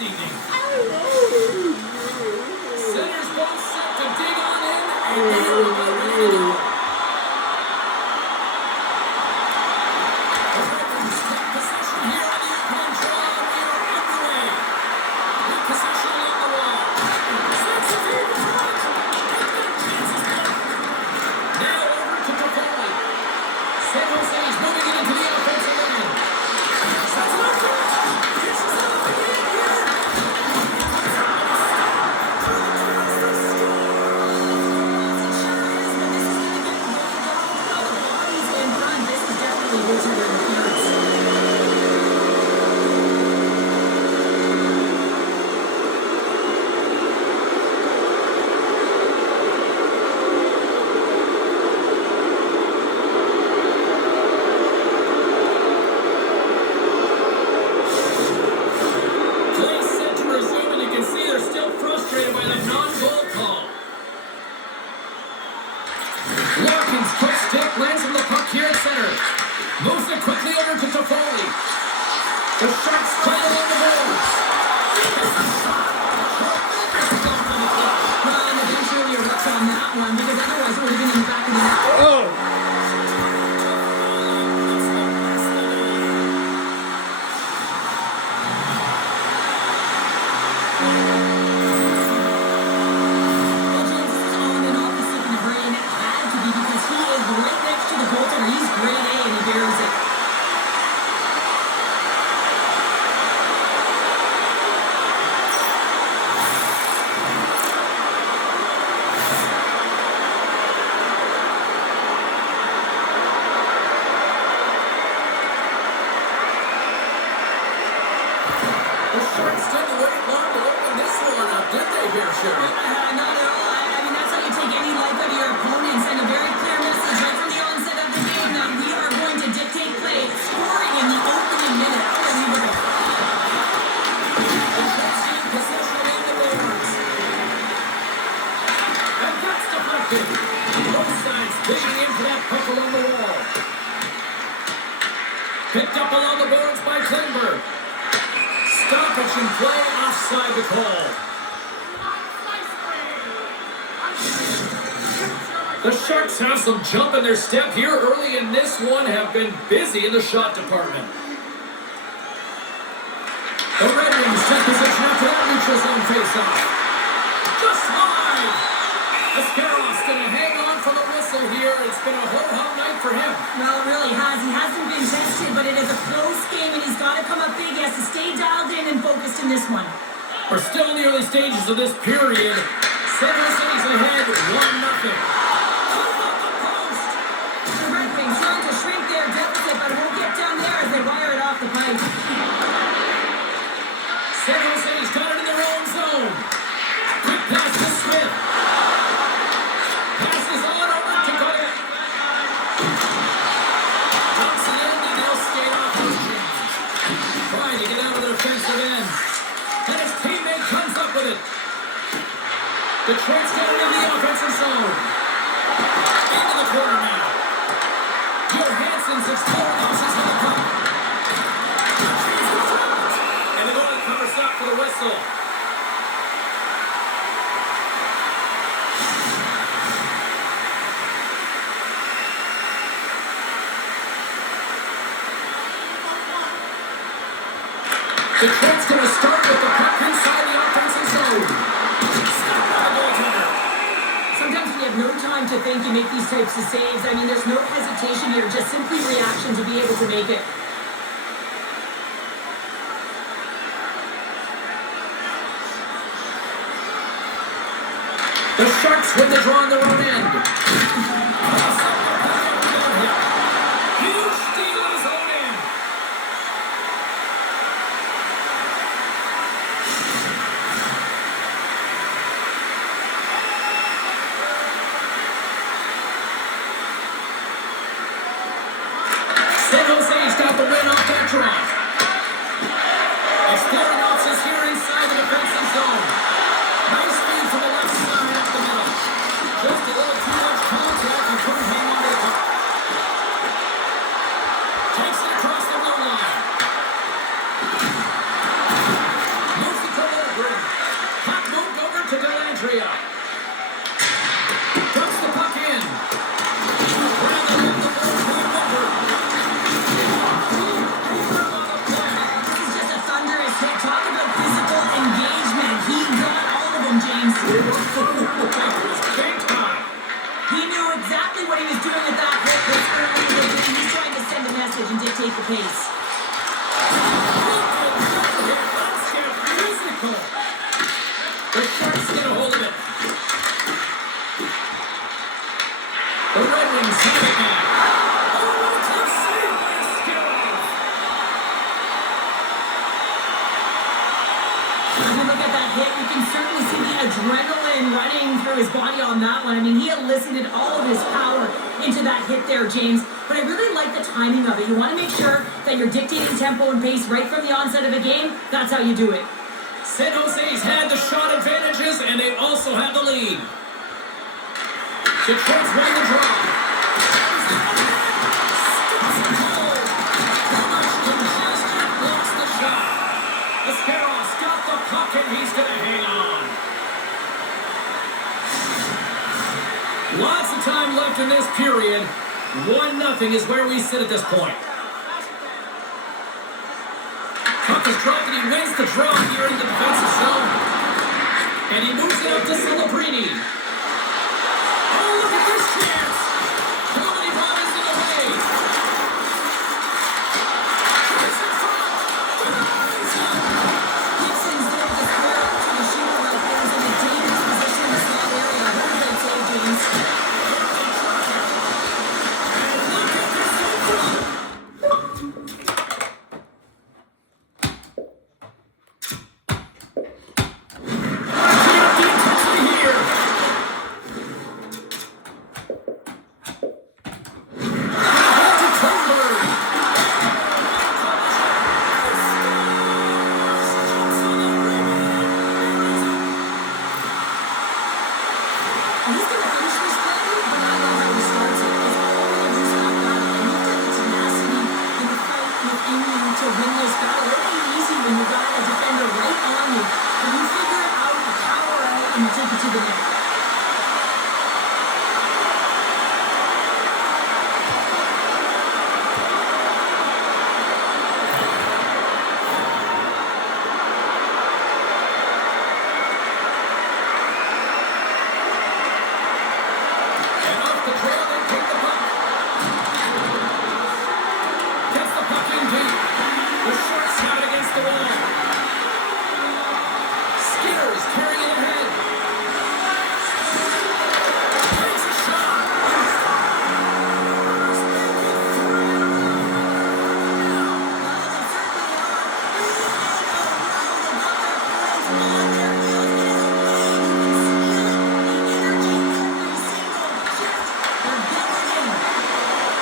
evening. Center's ball set to dig on in, and they are about ready to go. The Ravens take possession here on the open draw. We are underway. With possession along the wall. Sets it in front. Now over to Toffoli. San Jose is moving it into the offensive end. Sets it up for it. Lands on the puck here at center. Moves it quickly over to Toffoli. The Sharks play along the boards. Well, I'm eventually a rush on that one because otherwise it would have been in the back of the net. Oh! The Sharks didn't wait long to open this one up, did they here, Sherry? Not at all. I mean, that's how you take any life out of your opponent. Send a very clear message right from the onset of the game that we are going to dictate play, scoring in the opening minute. Unbelievable. The Sharks gain possession in the boards. And that's deflected. Both sides digging into that puck along the wall. Picked up along the boards by Klingberg. Stoppage and play offside the call. The Sharks have some jump in their step here early in this one, have been busy in the shot department. The Red Wings take position after that neutral zone faceoff. Just wide. Ascaroff's going to hang on for the whistle here. It's been a ho-hum night for him. Well, it really has. He hasn't been tested, but it is a close game, and he's got to come up big. He has to stay dialed in and focused in this one. We're still in the early stages of this period. San Jose's ahead, 1-0. The Red Wings trying to shrink their deficit, but it won't get down there as they wire it off the pipe. San Jose's got it in their own zone. Quick pass to Smith. Passes on over to Goddard. Thompson and they'll skate off his chance. Trying to get out of the defensive end. And his teammate comes up with it. Detroit's got it in the offensive zone. Into the corner now. Johansson's exploring options for the puck. And the goalie covers up for the whistle. Detroit's going to start with the puck inside the offensive zone. Stopped by the goaltender. Sometimes when you have no time to think, you make these types of saves. I mean, there's no hesitation here, just simply reaction to be able to make it. The Sharks win the draw on their own end. Huge steal at his own end. San Jose's got the win off that draw. Exploring options here inside the defensive zone. Nice feed from the left side up the middle. Just a little too much contact and couldn't hang on. That was big time. He knew exactly what he was doing at that hit this early in the game. He's trying to send a message and dictate the pace. Let's get musical. The Sharks get a hold of it. The Red Wings have it now. Oh, it's a save by Skills. As we look at that hit, you can certainly see the adrenaline running through his body on that one. I mean, he elicited all of his power into that hit there, James. But I really like the timing of it. You want to make sure that you're dictating tempo and pace right from the onset of a game. That's how you do it. San Jose's had the shot advantages, and they also have the lead. Detroit's won the draw. Blocks the shot. Ascaros got the puck, and he's going to hang on. Lots of time left in this period. 1-0 is where we sit at this point. Puck is dropped, and he wins the draw here in the defensive zone. And he moves it up to Celebrini. Oh, look at this chance! Too many bodies in the way. It's in front. Gibson's there to square up to the shooter right there. He's in a dangerous position in the slot area. What a great save, James. And look at this in front. He's going to finish this play, but I love how he starts it. It's all the way just not got it. And you've got the tenacity and the fight within you to win this battle. It ain't easy when you got a defender right on you. But you figure it out, you power out, and you take it to the net. And off the trail, they take the puck. Gets the puck in deep. The Sharks have it against the wall. Skinner's carrying it ahead. Takes a shot.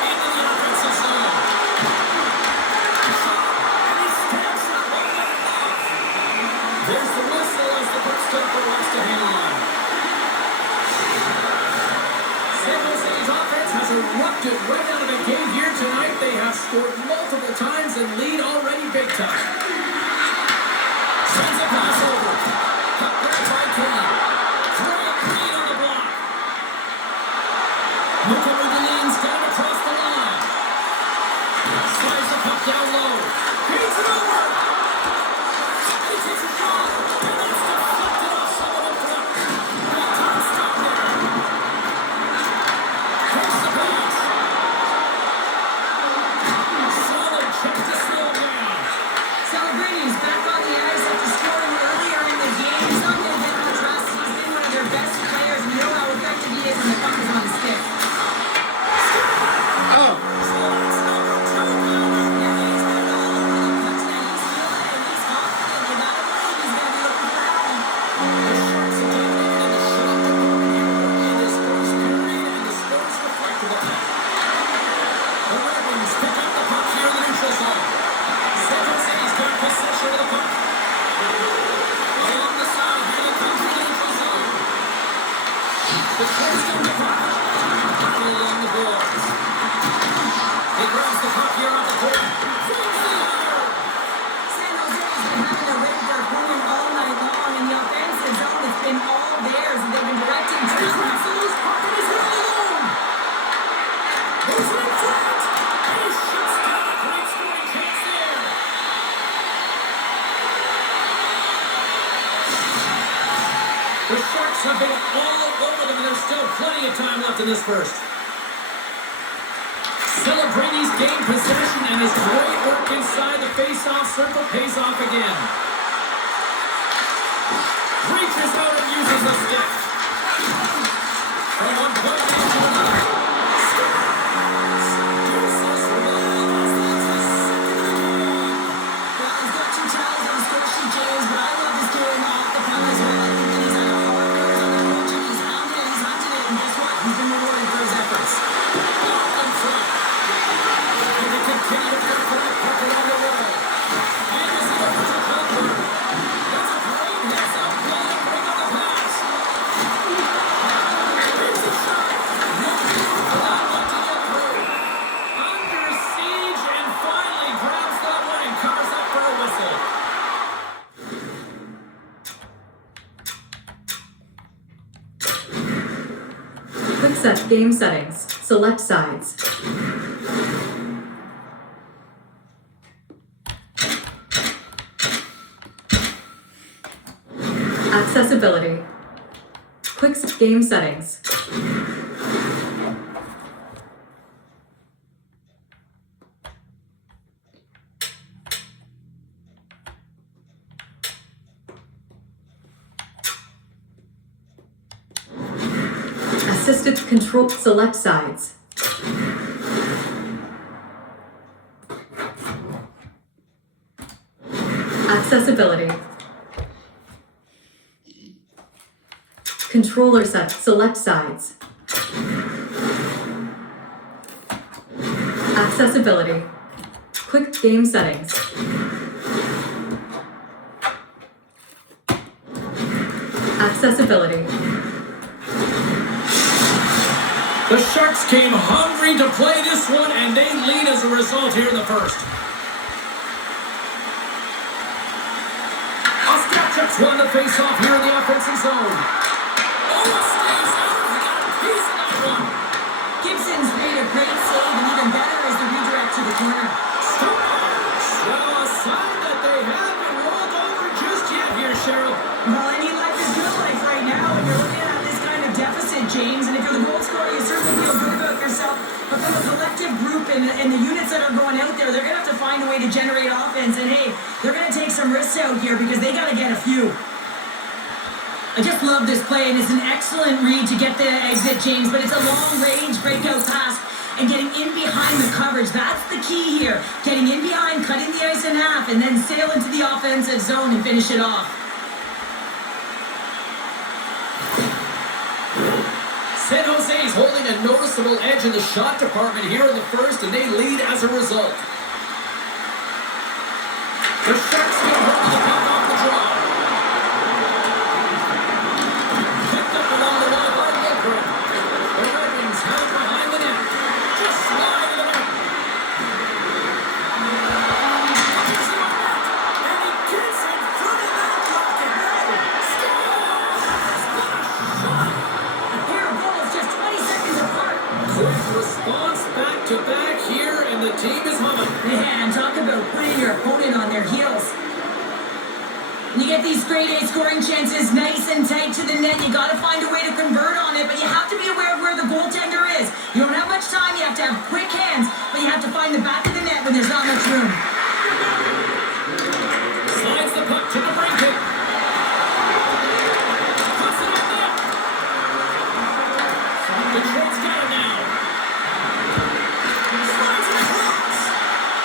Into the offensive zone. Shot, and he stamps it right at the off. There's the whistle as the puck stopper wants to hang on. San Jose's offense has erupted right out of the game here tonight. They have scored multiple times and lead already big time. Sends a pass over. Cut back by Kane. Throw Green on the block. Luka Rudelin's got it across the line. Slides the puck down low. Beats it over. He takes a shot. And that's deflected off someone up front. One-time stop there. Takes the pass. Solid check to slow down. Celebrini's back on the ice after scoring earlier in the game. He's not going to get much rest. He's been one of their best players. We know how effective he is when the puck is on his stick. So that's number 2 down. Yeah, he's got it all over the puck tonight. He's feeling it, and he's confident. You gotta believe he's going to be looking for that one. The Sharks have dominated in the shot department here early in this first period, and the scores reflective of that. The Red Wings pick up the puck here in the neutral zone. San Jose's got possession of the puck. Along the side, here they come to the neutral zone. The Sharks get the puck. Battle along the boards. He grabs the puck here on the court. Flings the iron. San Jose's been having to rate their opponent all night long, and the offensive zone has been all theirs, and they've been directing He traffic. grabs the loose puck and he's all alone. Moves it in front. And he shoots down a great scoring chance there. The Sharks Sharks have been all over them, and there's still plenty of time left in this first. Celebrini's gained possession, and his great work inside the face-off circle pays off again. Reaches out and uses the stick. From one point to another. Scores! Deuces Wild as leads the second of the game. Well, he's got 2 towels on Scotia James, but I love his game off the puck as well. I think that he's had a hard nose on that coaching. He's hounded it, he's hunted it, and guess what? He's been rewarded for his efforts. Off in front. And they continue to work for that puck around the wall. And is it over to Cooper? That's a great heads-up play to bring on the pass. Here's the shot. No room for that one to get through. Under siege and finally grabs that one and covers up for a whistle. Quick set game settings. Select sides. Accessibility. Quick game settings. Assisted control. Select sides. Accessibility. Controller set. Select sides. Accessibility. Quick game settings. Accessibility. The Sharks came hungry to play this one, and they lead as a result here in the first. Ostapchuk's won the face-off here in the offensive zone. Oh, it stays out. He got a piece of that one. Gibson's made a great save, and even better is the redirect to the corner. Starks! Well, a sign that they haven't been rolled over just yet here, Cheryl. Well, any life is good life right now, and you're looking at this kind of deficit, James. And if you're the goal scorer, you certainly feel good about yourself. But from a collective group and the units that are going out there, they're going to have to find a way to generate offense. And hey, they're going to take some risks out here because they got to get a few. I just love this play, and it's an excellent read to get the exit, James. But it's a long-range breakout pass and getting in behind the coverage. That's the key here. Getting in behind, cutting the ice in half, and then sail into the offensive zone and finish it off. San Jose is holding a noticeable edge in the shot department here in the first, and they lead as a result. The Sharks get hold of the puck off the draw. Picked up along the wall by Lindgren. The Red Wings have it behind the net. Just slide to the net. And he gets in front of that rocket. Scores! What a shot! A pair of goals just 20 seconds apart. Quick response back-to-back here, and the team is humming. Man, talk about putting your opponent on their heels. You get these grade A scoring chances nice and tight to the net. You got to find a way to convert on it, but you have to be aware of where the goaltender is. You don't have much time. You have to have quick hands, but you have to find the back of the net when there's not much room. Slides the puck to the brink. Puts it on net. Detroit's got it now. Slides it across.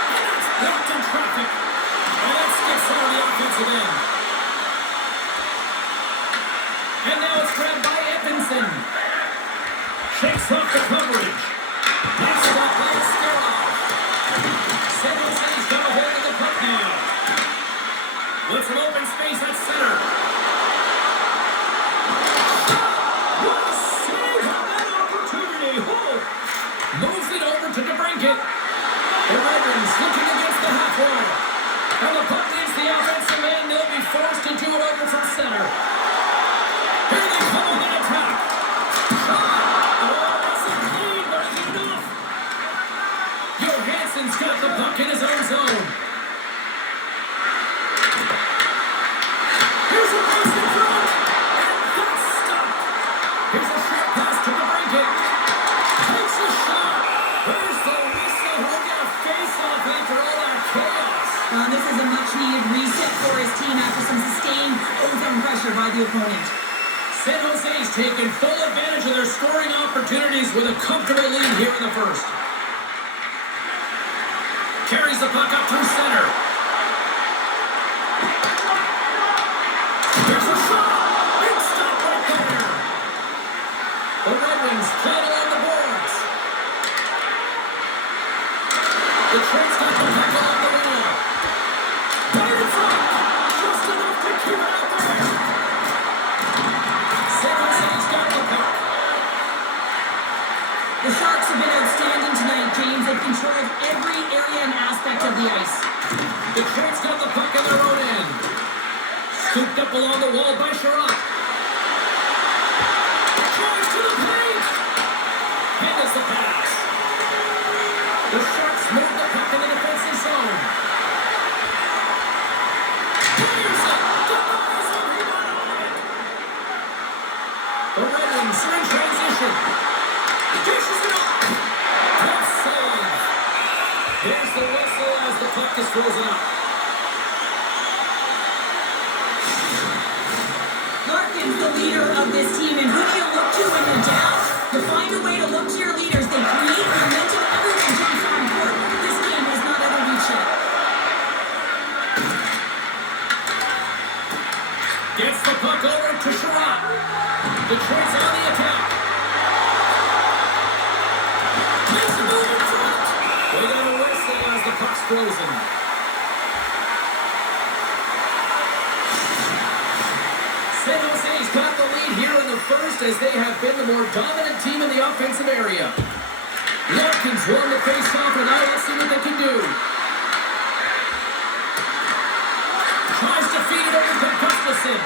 And that's blocked in traffic. And that skips over the offensive end. And now it's grabbed by Edmondson. Shakes off the coverage. Next stop by Scarrow. San Jose's got a hold of the puck now. With some open space at center. What a save on that opportunity. Oh. Moves it over to DeBrincat. The Red Wings looking against the half wall. And the puck leaves the offensive end. They'll be forced to do it over from center. Here they come on the attack. Shot. Oh, that's a lead, but is it enough? Johansson's got the puck in his own zone. Here's a race in front. And that's stopped the opponent. San Jose's taken full advantage of their scoring opportunities with a comfortable lead here in the first. Carries the puck up through center. There's a shot! Big stop right there! The Red Wings play along the boards. The Trent's got the puck along the wall. Got it in front! Just enough to keep it out there! San Jose's got the puck. The Sharks have been outstanding tonight, James. They've controlled every area and aspect of the ice. The Trent's got the puck in their own end. Scooped up along the wall by Sherratt. Drives to the paint! And is the pass. The Sharks move the puck in the defensive zone. Fires it! Denies him! He got on it! The Red Wings are in transition. Dishes it off! Good save! Here's the whistle as the puck is frozen up. Larkin's the leader of this team, and who do you look to when you're down? You find a way to look to your leaders. They create momentum. Everyone jumps on court. This game is not out of reach yet. Gets the puck over to Sherratt. Detroit's on the attack. Makes a move in front. We got a whistle as the puck's frozen. San Jose's got the lead here in the first as they have been the more dominant team in the offensive area. Larkins won the face-off, and now let's see what they can do. Tries to feed it over to Gustafsson.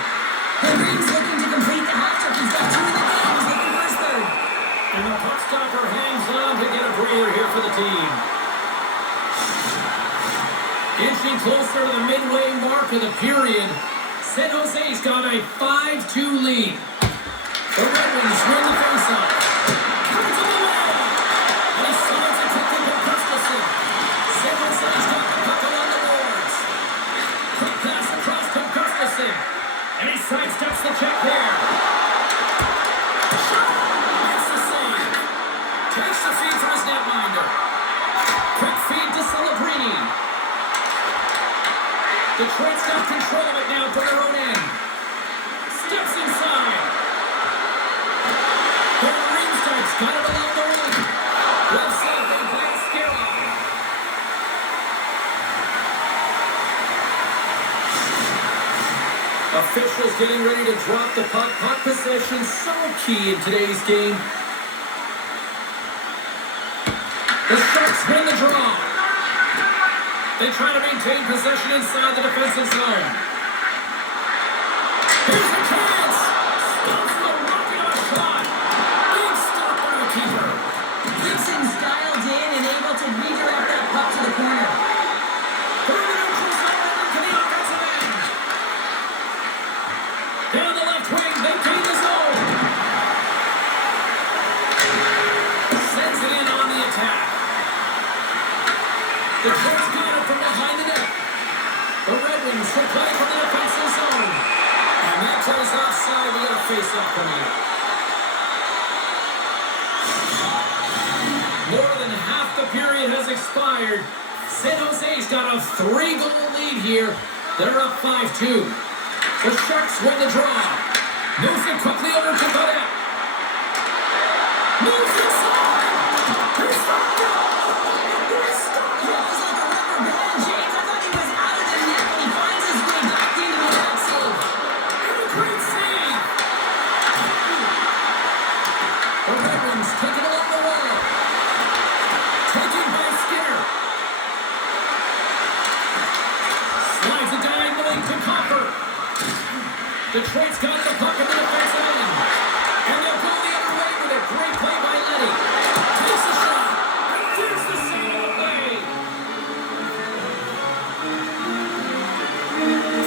Henry's looking to complete the hat trick. He's got 2 in the game. He's looking for his third. And the puck stopper hangs on to get a breather here for the team. Inching closer to the midway mark of the period, San Jose's got a 5-2 lead. The Red Wings win the faceoff. Comes on the wall. And he slides it quickly to Gustafsson. San Jose's got the puck along the boards. Quick pass across to Gustafsson. And he sidesteps the check there. Shot! Makes the save. Takes the feed from his netminder. Quick feed to Celebrini. Detroit's got control of it now from their own end. Steps inside. Riemsdyk's got it along the wing. Well saved by Skara. Officials getting ready to drop the puck. Puck possession so key in today's game. The Sharks win the draw. They try to maintain possession inside the defensive zone. Here's the chance! Stops the rocket-off shot! Big stop by the keeper. Gibson's dialed in and able to redirect that puck to the corner. Through the neutral zone into the offensive end. Down the left wing, maintain the zone. Sends it in on the attack. The Trent's got it from behind the net. The Red Wings will play from the defensive zone. And that tells offside. We got a face-off coming up. More than half the period has expired. San Jose's got a 3-goal lead here. They're up 5-2. The Sharks win the draw. Moves it quickly over to Bennett. Moves inside. He's stopped it. He's stopped it. He's like a rubber band, James. I thought he was out of the net, but he finds his way back in to make that save. And a great save. The Red Wings take it along the wall. Taken by Skinner. Slides it diagonally to Copper. Detroit's got the puck in the defensive end. And they'll go the other way with a great play by Letty. Takes the shot. And gives the save away.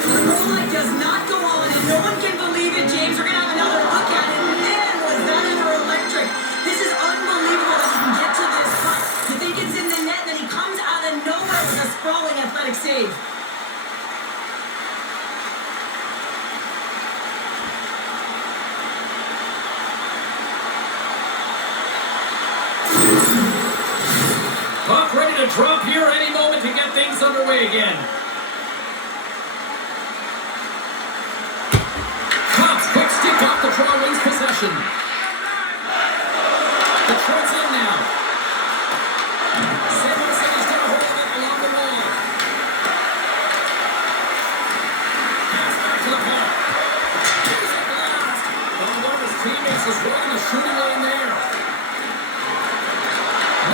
The goal line does not go on, and no one can believe it, James. We're going to have another look at it. Man, was that ever electric. This is unbelievable that he can get to this puck. You think it's in the net, and then he comes out of nowhere with a sprawling athletic save. drop here any moment to get things underway again. Cops, quick stick off the draw, wins possession. Detroit's in now. San Jose's got a hold of it along the wall. Pass back to the ball. Here's a blast. Oh, one of his teammates is right in the shooting lane there.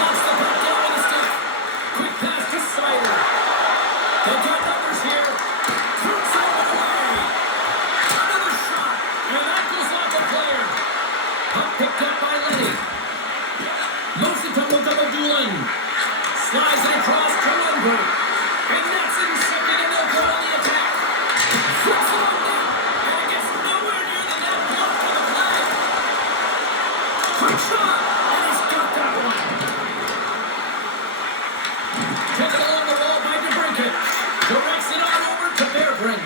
Knocks the puck down with a stick. Quick pass to Sider. They've got numbers here. Turns over the way. Another shot. And that goes off the player. Puck picked up by Lenny. Moves it to Mugabadulin. Slides it across to Lundberg. And that's in second, and they'll go on the attack. Flips it on net. And it gets nowhere near the net. Blocked for the play. Quick shot. And he's got that one. Taken along the wall by DeBrincat. Directs it on over to Berggren.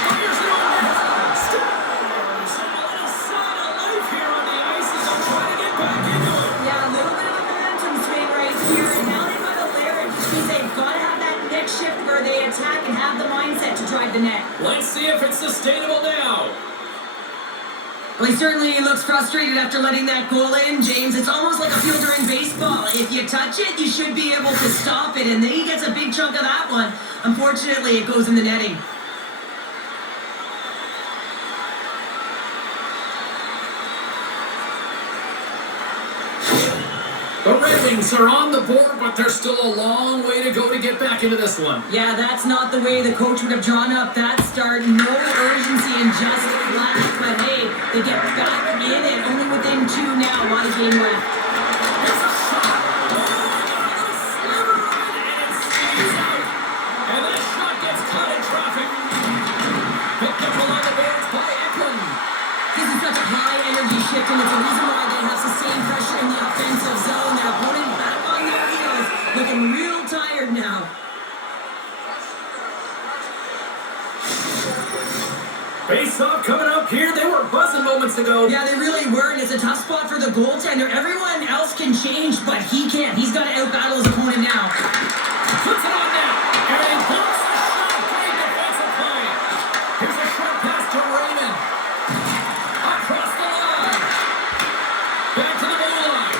Fires it on net. Scores. And a little sign of life here on the ice as they're trying to get back into it. Yeah, a little bit of a momentum swing right here. And now they've got to layer it, which means they've got to have that next shift where they attack and have the mindset to drive the net. Let's see if it's sustainable now. Well, he certainly looks frustrated after letting that goal in, James. It's almost like a fielder in baseball. If you touch it, you should be able to stop it. And then he gets a big chunk of that one. Unfortunately, it goes in the netting. The Red Wings are on the board, but there's still a long way to go to get back into this one. Yeah, that's not the way the coach would have drawn up that start. No urgency and just flat. But hey, they get back in it. Only within 2 now. A lot of game left. There's a shot. Oh, a little sliver of it, and it skis out. And that shot gets caught in traffic. Picked up along the boards by Eklund. This is such a high energy shift, and it's a reason why they have sustained pressure in the offensive zone. Their opponent back on their heels, looking real tired now. Face-off coming up here. They were buzzing moments ago. Yeah, they really were, and it's a tough spot for the goaltender. Everyone else can change, but he can't. He's got to outbattle his opponent now. Puts it on net. And he blocks the shot. Great defensive play. Here's a short pass to Raymond. Across the line. Back to the goal line.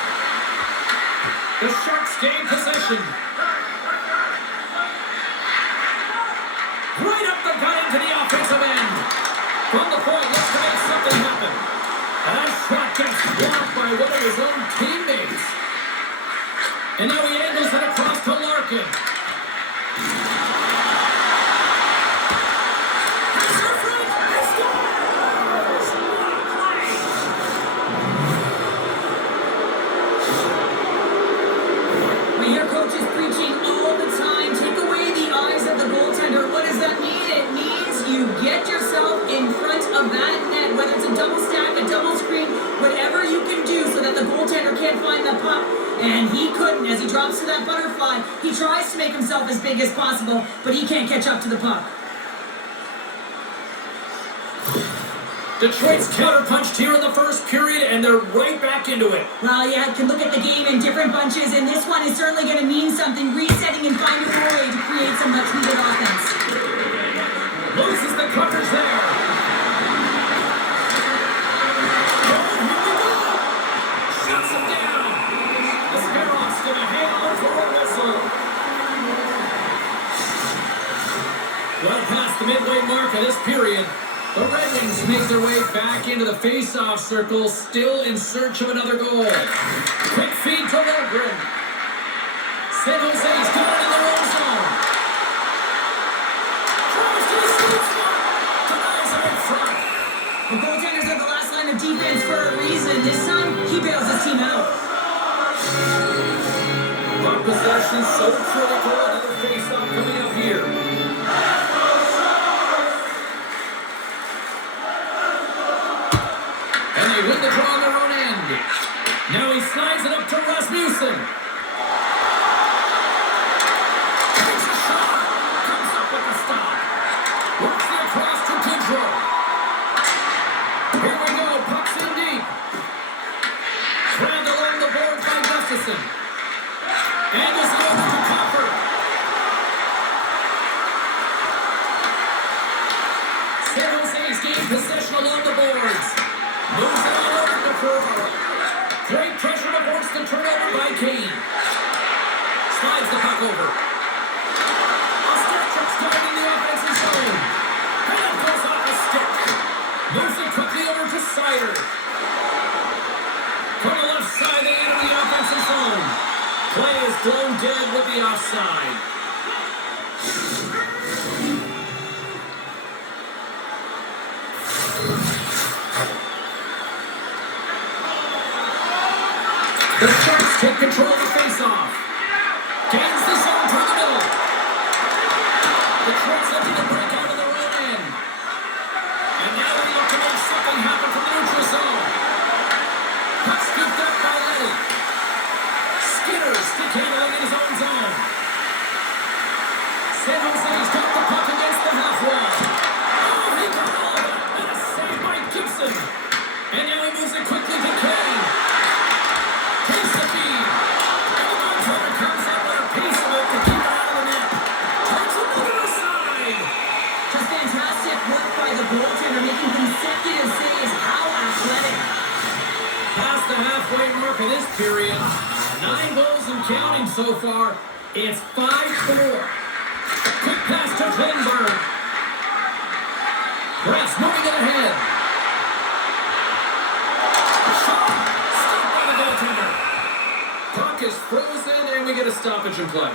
The Sharks gain possession. Right up the gut into the offensive end. From the point, looks to make something happen. And that shot gets blocked by one of his own teammates. And now he angles it across to Larkin. Well, your coach is preaching all the time. Take away the eyes of the goaltender. What does that mean? It means you get yourself in front of that net, whether it's a double stack, a double screen, whatever you can do so that the goaltender can't find the puck. And he couldn't. As he drops to that butterfly, he tries to make himself as big as possible, but he can't catch up to the puck. Detroit's counterpunched here in the first period, and they're right back into it. Well, yeah, can look at the game in different bunches, and this one is certainly going to mean something, resetting and finding a way to create some much-needed offense. Loses the coverage there. Oh, here we go. Shuts him down. The Sparrow's going to hang on for a whistle. Well past the midway mark of this period, the Red Wings make their way back into the face-off circle, still in search of another goal. Quick feed to Lundgren. San Jose's got it in their own zone. Tries to the sweet spot. Denies him in front. The goaltenders are the last line of defense for a reason. This time, he bails his team out. Puck possession so critical. Another face-off coming up here. And they win the draw on their own end. Now he slides it up to Rasmussen. Takes a shot. Comes up with a stop. Works it across to Goodrow. Here we go. Puck's in deep. Grabbed along the boards by Gustafsson. possession along the boards. Moves it on over to Ferraro. Great pressure to force the turnover by Kane. Slides the puck over. Osterchuk's guarding the offensive zone. And it goes off a stick. Moves it quickly over to Sider. From the left side, they enter the offensive zone. Play is blown dead with the offside. The Sharks take control of the faceoff. Gains the zone through the middle. The Trents looking to break out of their own end. And now they look to make something happen from the neutral zone. Puck scooped up by Letty. Skinner stick handling in his own zone. San Jose's got the puck against the half wall. Oh, he got all of it. And a save by Gibson. And now he moves it quickly to Kane. Takes the feed. And the goaltender comes up with a piece of it to keep it out of the net. Turns it to the side. Just fantastic work by the goaltender, making consecutive saves. How athletic. Past the halfway mark of this period. 9 goals and counting so far. It's 5-4. Quick pass to Klingberg. Brent's moving it ahead. Shot. Stopped by the goaltender. Puck is frozen and we get a stoppage in play.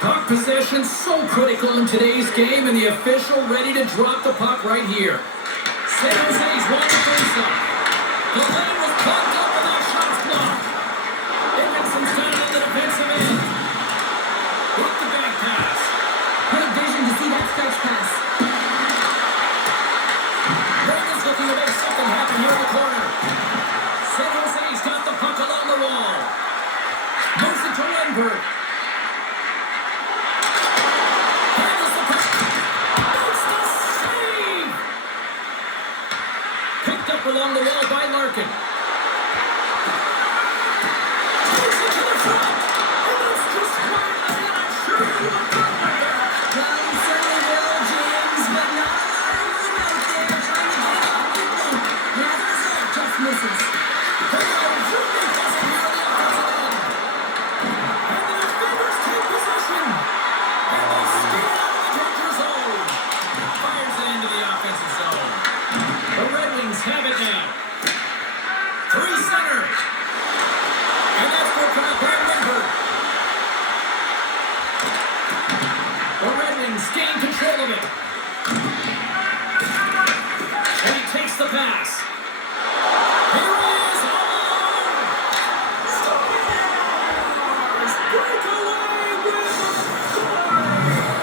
Puck possession so critical in today's game, and the official ready to drop the puck right here. San Jose's won the faceoff. The lane was plugged up and that shot's blocked. Edmondson's got it in the defensive end. With the back pass. Good vision to see that stretch pass. Reagan's looking to make something happen here in the corner. San Jose's got the puck along the wall. Moves it to Lindbergh. Handles the puck. Makes the save. Picked up along the wall by Larkin. Takes it to the front. And that's just quietly, and I'm sure he will come right there. Well, he certainly will, James, but not a lot of room out there trying to get it off quickly. And as a result, just misses. Ferraro Jr. does it here on the offensive end. And the defenders take possession. And they skate out of the danger zone. Fires it into the offensive zone. The Red Wings have it now. 3 center. And that's broken up by Lindbergh. The Red Wings gain control of it. And he takes the pass. Here he is, all alone. Stars break away with a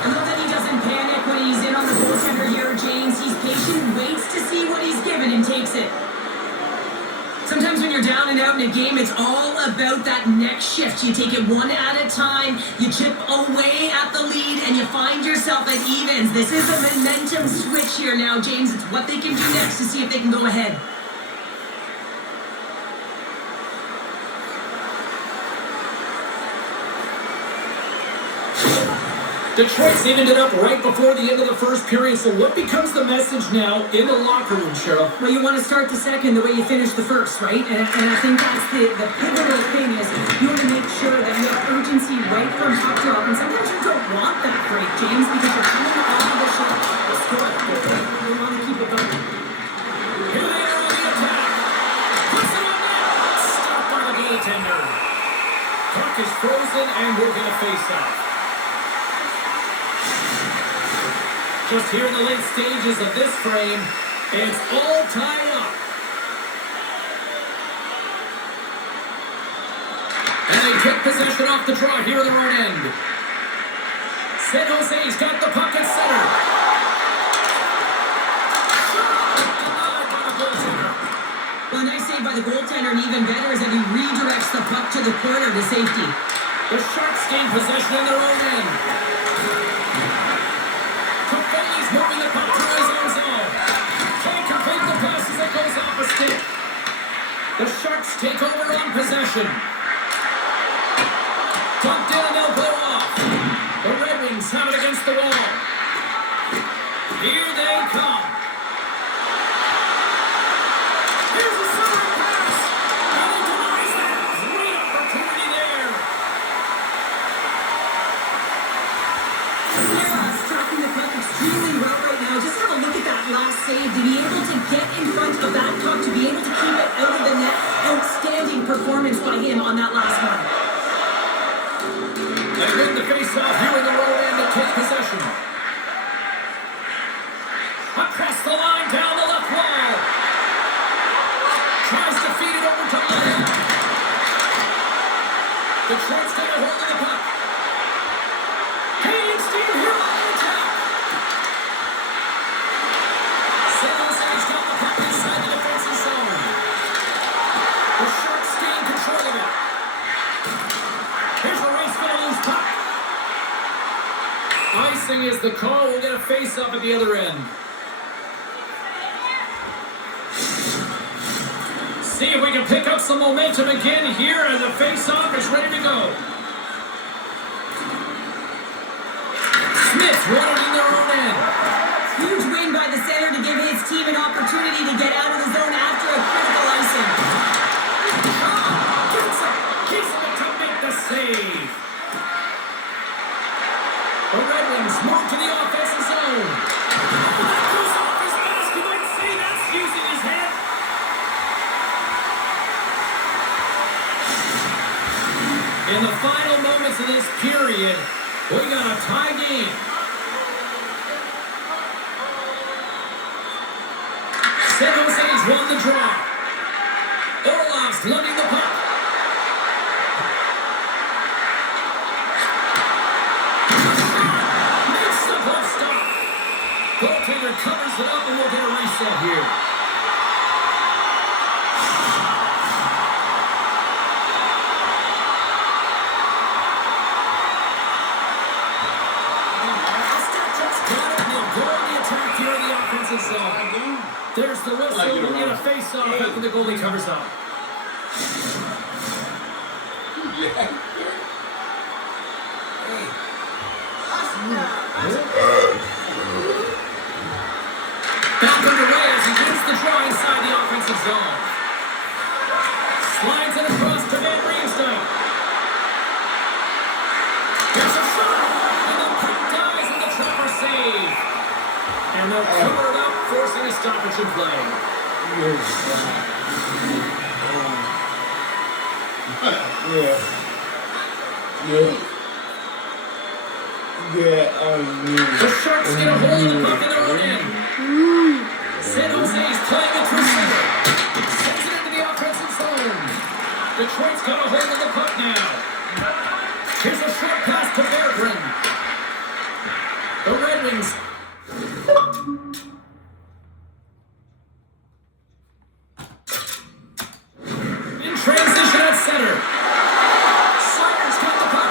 I love that he doesn't panic when he's in on the goaltender here, James. He's patient, waits to see what he's given, and takes it. Sometimes when you're down and out in a game, it's all about that next shift. You take it one at a time, you chip away at the lead, and you find yourself at evens. This is a momentum switch here now, James. It's what they can do next to see if they can go ahead. Detroit's evened it up right before the end of the first period, so what becomes the message now in the locker room, Cheryl? Well, you want to start the second the way you finished the first, right? And I think that's the pivotal thing is you want to make sure that you have urgency right from puck drop. And sometimes you don't want that break, James, because you're coming off of the shot to score. You want to keep it going. Here they are on the attack. Puts it on net. Stopped by the goaltender. Puck is frozen, and we're going to face off. Just here in the late stages of this frame, it's all tied up. And they take possession off the draw here in their own end. San Jose's got the puck at center. Denied by the goaltender. Well, a nice save by the goaltender, and even better is that he redirects the puck to the corner to safety. The Sharks gain possession in their own end. He's moving the puck to his own zone. Can't complete the pass as it goes off a stick. The Sharks take over on possession. Dumped in and they'll blow off. The Red Wings have it against the wall. Here they come. Here's a silver pass. And he denies that. Great opportunity there. Sarah's tracking the puck extremely well right now. Just have a look at that last save. To be able to get in front of that puck, to be able to keep it out of the net. Outstanding performance by him on that last one. They win the face-off here in the row and to take possession. Across the line, down the left wall. Tries to feed it over to Lynn. Detroit's got a hold of the puck. Canadian steam here on the attack. San Jose's got the puck inside the defensive zone. The Sharks gain control of it. Here's a race for the loose puck. Icing is the call. We'll get a face-off at the other end. See if we can pick up some momentum again here as the face-off is ready to go. Smith won it in their own end. Huge win by the center to give his team an opportunity to get out of the zone after a critical icing. Gets it to make the save. The Red Wings move to the offensive zone. That goes off his mask. You might say that's using his head. In the final moments of this period, we got a tie game. San Jose's won the draw. Orlov's loading the puck. Makes the puck stop. Goaltender covers it up and we'll get a reset here. Zone. There's the whistle. We'll get a face-off after the goalie covers up. Back underway as he wins the draw inside the offensive zone. Slides it across to Van Riemsdyk. There's a shot, and the puck dies in the trapper save. And they'll cover it up, forcing a stoppage in play. The Sharks get a hold of the puck in their own end. San Jose's playing it through center. Sends it into the offensive zone. Detroit's got a hold of the puck now. Here's a short pass to Berggren. The Red Wings. Transition at center. Sider's got the puck.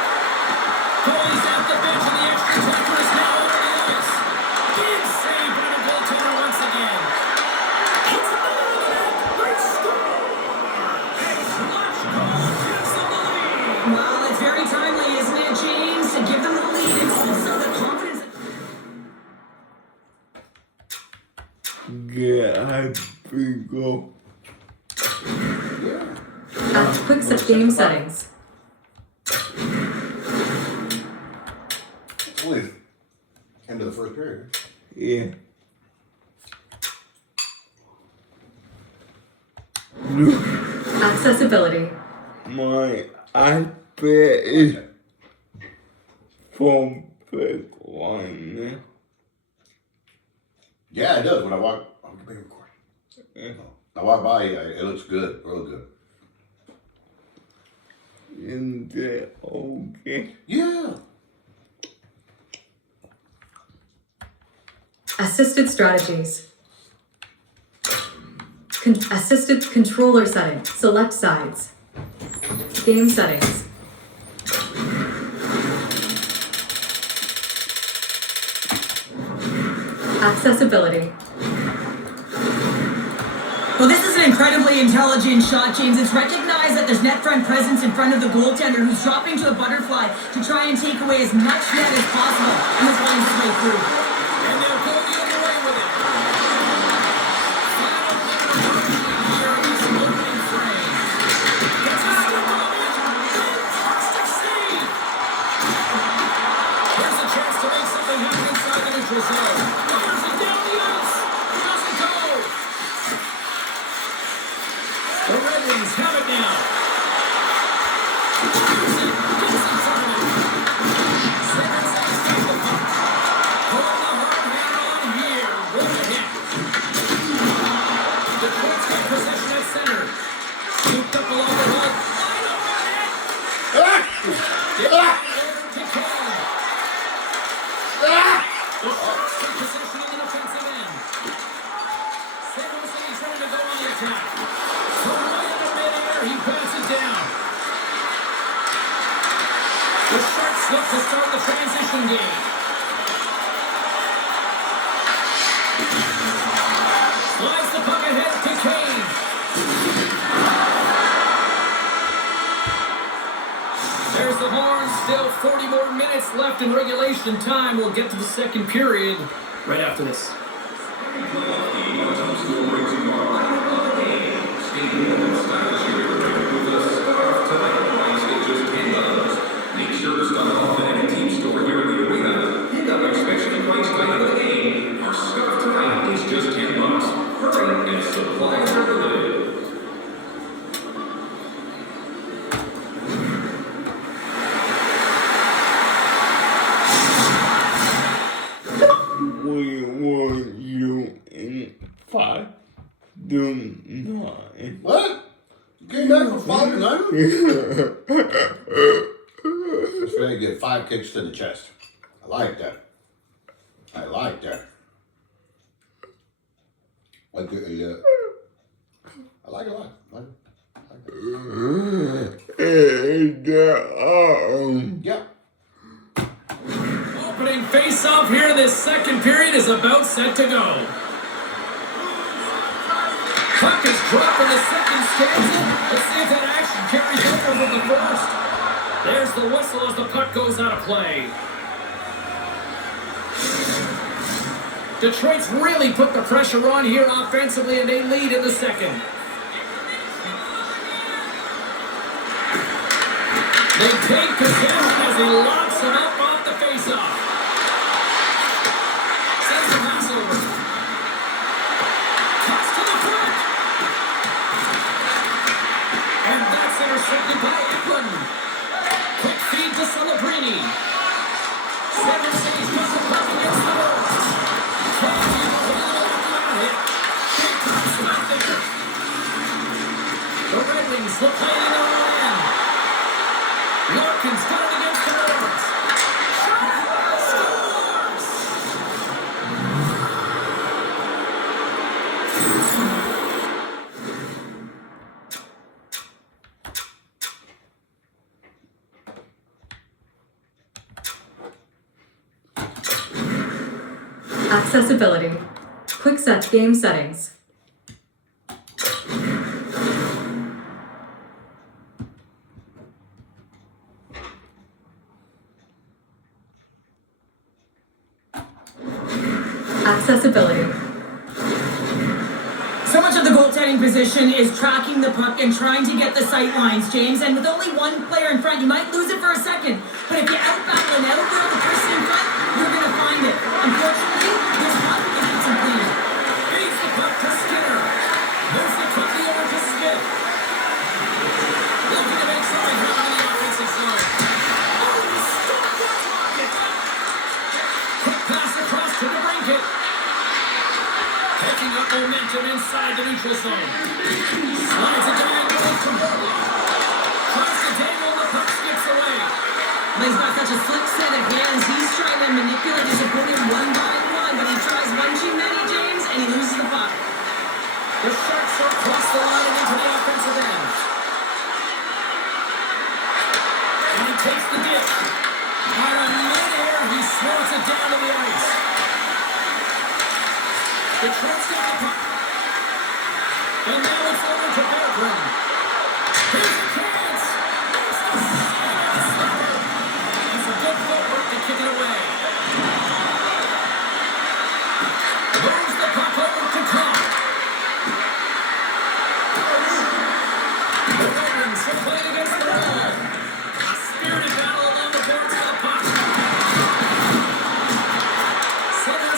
Goalie's at the bench and the extra tackler is now over the ice. Big save by the goaltender once again. Hits another one in. Great score. And Slashkov gives them the lead. Well, it's very timely, isn't it, James? To give them the lead and also the confidence. Quick set game settings. It's only end of the first period. Yeah. Accessibility. My iPad is from big one. Yeah, it does. When I walk, I'm gonna record. I walk by, it looks good, real good. Isn't that okay? Yeah. Assisted strategies. Assisted controller setting. Select sides. Game settings. Accessibility. Well, this is an incredibly intelligent shot, James. It's recognized that there's net front presence in front of the goaltender who's dropping to a butterfly to try and take away as much net as possible, and this finds his way through. And they'll go the other way neutral zone. Fires it down the ice. Doesn't go. The Red Wings have it now. Gets in front of it. Second takes the puck. Pulling the hard hand on here. What a hit. The Detroit's got possession at center. Scooped up along the wall. Wide open net. Get back over to Kane. The Sharks take possession in the defensive end. San Jose trying to go on the attack. From right in the midair, he passes it down. The Sharks look to start the transition game. Slides the puck ahead to Kane. There's the horn. Still 40 more minutes left in regulation time. We'll get to the second period right after this. Make sure to stop off at any team store here in the arena. Pick up our specially priced item of the game. Our scarf tonight is just $10. Hurry, and supplies are limited. We want you in 5 to 9. What? You came back from 5 to 9? That's very good. 5 kicks to the chest. I like that. I like that. I like it a lot. I like it. Yeah. Opening face-off here. This second period is about set to go. Puck is dropped in the second stanza. Let's see if that action carries over from the first. There's the whistle as the puck goes out of play. Detroit's really put the pressure on here offensively, and they lead in the second. They take possession as he locks him up off the faceoff. Sends the pass over. Cuts to the front. And that's intercepted by Eklund. Quick feed to Celebrini. Seven saves puts the puck against the boards. The Red Wings look playing their own end. Larkin's got it against the boards. Shot! Scores! Accessibility. Quick set game settings. Accessibility. So much of the goaltending position is tracking the puck and trying to get the sight lines, James. And with only one player in front, you might lose it for a second. But if you out-battle and out-battle the person in front, you're going to find it. Unfortunately, this puck is incomplete. Feeds the puck to Skinner. Moves it quickly over to Smith. Looking to make something happen in the offensive zone. Oh, he stopped that rocket. Quick pass across to the brinket. Picking up momentum inside the neutral zone. Slides it diagonally to Burlock. Tries to dangle, the puck skips away. He's got such a slick set of hands. He's trying to manipulate his opponent one by one, but he tries one too many, James, and he loses the puck. The Sharks are across the line and into the offensive end. And he takes the ditch. Out of midair, he slows it down to the ice. Detroit's got the puck. And now it's over to Berggren. Here's a chance. It's a good footwork to kick it away. Moves the puck over to Cobb. The Red Wings are playing against the wall. A spirited battle along the boards for the puck. Center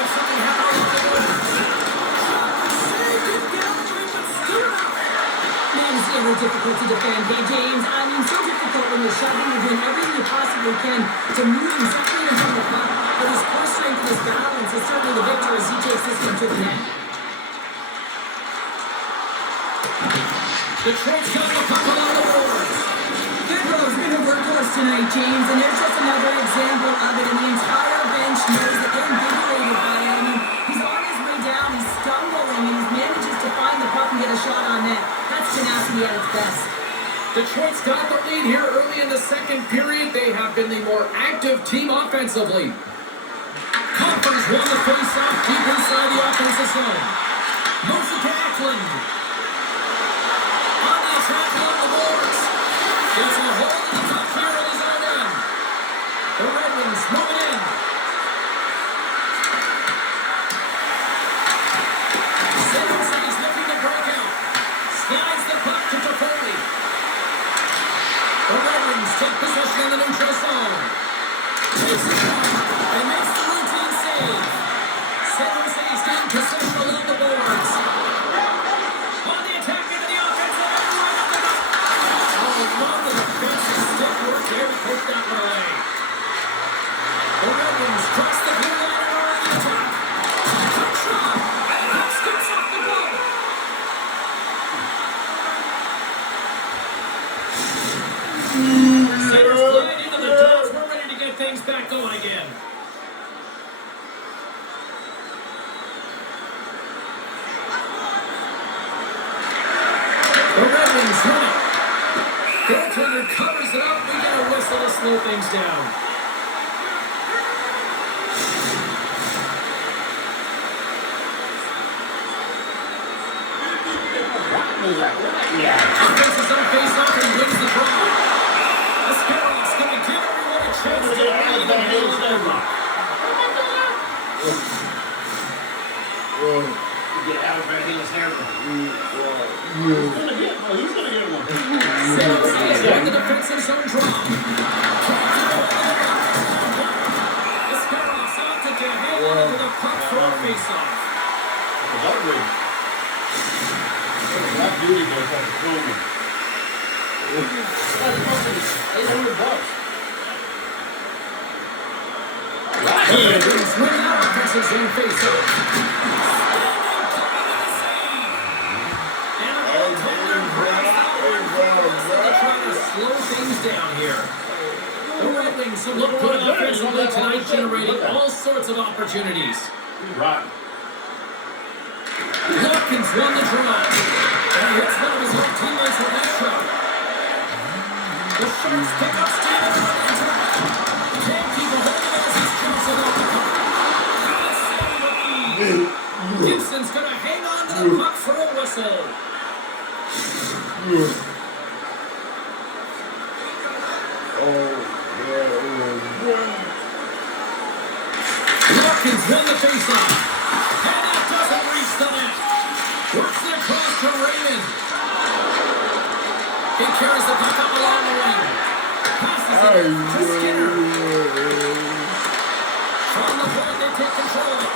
have something happen along the boards. Man, it's ever difficult to defend. Hey, James, I mean, so difficult when you're shoving, you're doing everything you possibly can to move exactly in front of the puck. But his core strength and his balance is certainly the victor as he takes this one to the net. Detroit's got the puck along the boards. Goodrow's been a workhorse tonight, James, and there's just another example of it. And the entire bench knows that they're invigorated by it. I mean, he's on his way down, he's stumbling, and he manages to find the puck and get a shot on net. That's tenacity at its best. Detroit's got the lead here early in the second period. They have been the more active team offensively. Coffers won the face-off deep inside the offensive zone. Moves it to Eklund. On the attack along the boards. Gets a hold of the puck here in his own end. The Red Wings move it in. San Jose's looking to break out. Slides the puck to Toffoli. The Red Wings take possession in the neutral zone. Takes it out and makes the routine save. San Jose's getting possession along the boards. On the attack into the offensive end, right up the gut. Oh, love the defensive stick work there to take that one away. The Red Wings cross the blue line and are on the attack. Quick shot. And that skips off the goal. Centers played into the dots. We're ready to get things back going again. The Red Wings run it. Goaltender covers it up. We get a whistle to slow things down. Offenses on face-off and wins the draw. Ascarov's going to give everyone a chance to lead the middle of their block. Get out back in his hair. He's gonna get one. San Jose is in the defensive zone draw. Ascarov's off to hang on to the puck for a face-off. That beauty goes like a clothing. $800. The Wings win the offensive zone face-off. Slow things down here. The Red Wings who look good offensively tonight, generating all sorts of opportunities. Right. Hopkins won the draw. And he hits one of his own teammates with that shot. The Sharks pick up steam and run into it. Can't keep a hold of it as he's jumps off the puck. Gibson's going to hang on to the puck for a whistle. Hopkins won the faceoff. And that doesn't reach the net. Works it across to Raymond. He carries the puck up along the wing. Passes it to Skinner. From the point, they take control of it.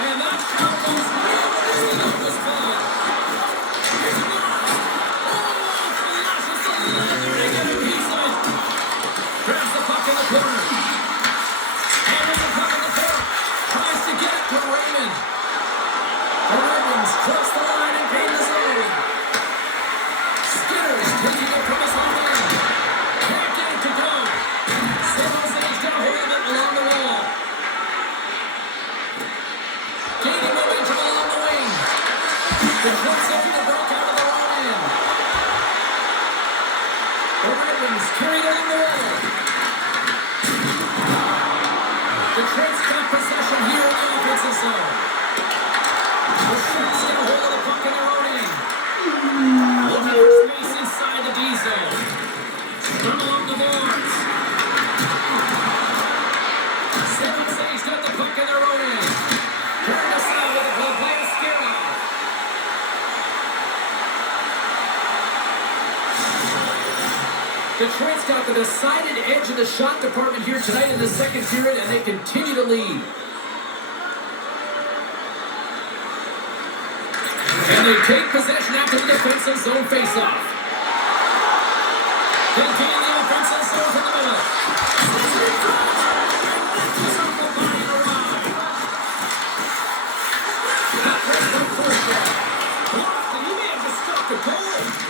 And that shot goes right over the net was called. It's blocked. Oh, flashes the line there to get a piece of it. Grabs the puck in the corner. And there's a puck in the corner. Tries to get it to Raymond. The Red Wings cross the line and gain the zone. Skinner's taking it from his own end. Can't get it to go. San Jose's got a hold of it along the wall. Gaining momentum along the wing. Detroit's looking to break out of their own end. The Red Wings carry it along the wall. Detroit's got possession here in the offensive zone. The Sharks get a hold of the puck in their own end. Looking for space inside the D zone. Run along the boards. San Jose's got the puck in their own end. Turned aside with a goal by Ascaroff. Detroit's got the decided edge of the shot department here tonight in the second period, and they continue to lead. And they take possession after the defensive zone face-off. They gain the offensive zone from the middle.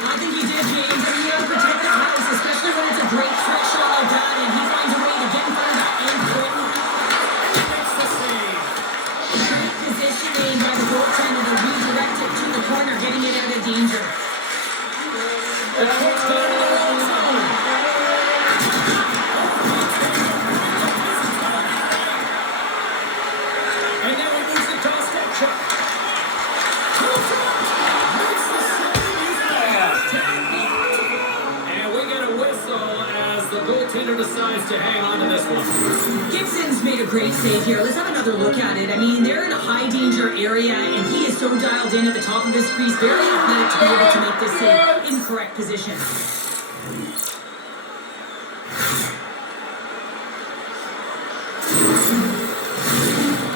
I think he did, James. I mean, you have to protect the house, especially when it's a great trick shot like that, and he finds a way to get in front of that and quick. Makes the save. Great positioning by the goaltender to redirect it to the corner, getting it out of danger. The Detroit's got it in their own zone. And now he moves it to Ostapchuk. And we get a whistle as the goaltender decides to hang on to this one. Gibson's made a great save here. Let's have another look at it. I mean, they're in a high danger area, and he is so dialed in at the top of his crease, very athletic to be able to make this save in correct position.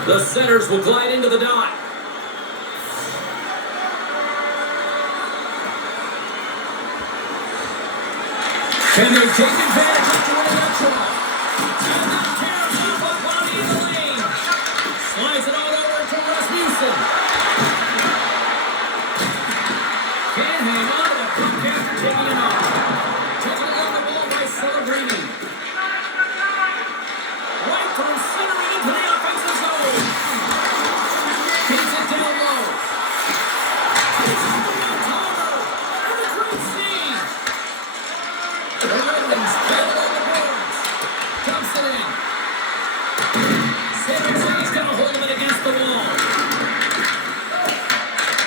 The Senators will glide into the dot. Can they take advantage of winning that draw? And that tears off a body in the lane. Slides it all over to Rasmussen. Can't hang on to the puck after taking it off. Taking it on the ball by Celebrini. Right through center and into the offensive zone. Feeds it down low. It's up the October. And a great save. The Ravens battle on the boards. Dumps it in. He's got a hold of it against the wall.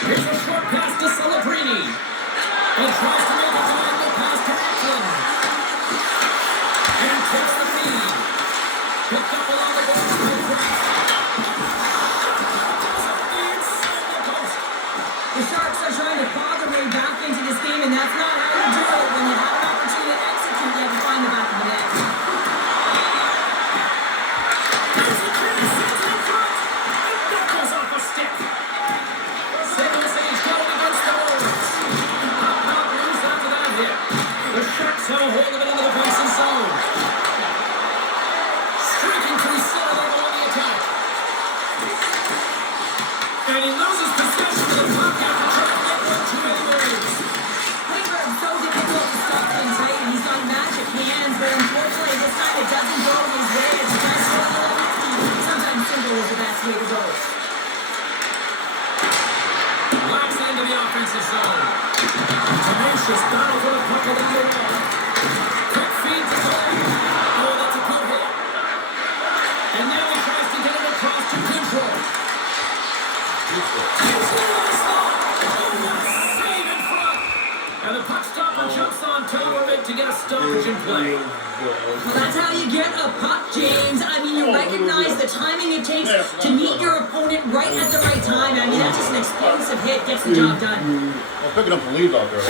Here's a short pass to Celebrini. He tries to make a diagonal pass to Eklund. And takes the feed. Picked up along the boards by Price. Inside the post. The Sharks are trying to claw their way back into this game, and that's not how you do it. When you have an opportunity to execute, you have to find the back of the net. There's a chance, sends it in front. And knuckles off a stick. San Jose's got it against the boards. Not loose after that hit. The Sharks have a hold of it in the defensive zone. Streaking through center level on the attack. And he loses possession of the puck after trying to get one too many moves. Klingberg's so difficult to stop things tight, and he's got magic hands, but unfortunately this time it doesn't go his way. It's just so risky. Sometimes simple is the best way to go. Locks into the offensive zone. Tenacious battle for the puck along the wall. Quick feed to goal. Oh, that's a good hit. And now he tries to get it across to Control. Save in front. And the puck stopper jumps on top of it to get a stoppage in play. Well, that's how you get a puck, James. I mean, you recognize the timing it takes to meet your opponent right at the right time. I mean, that's just an explosive hit, gets the job done. Well, picking up the lead out there.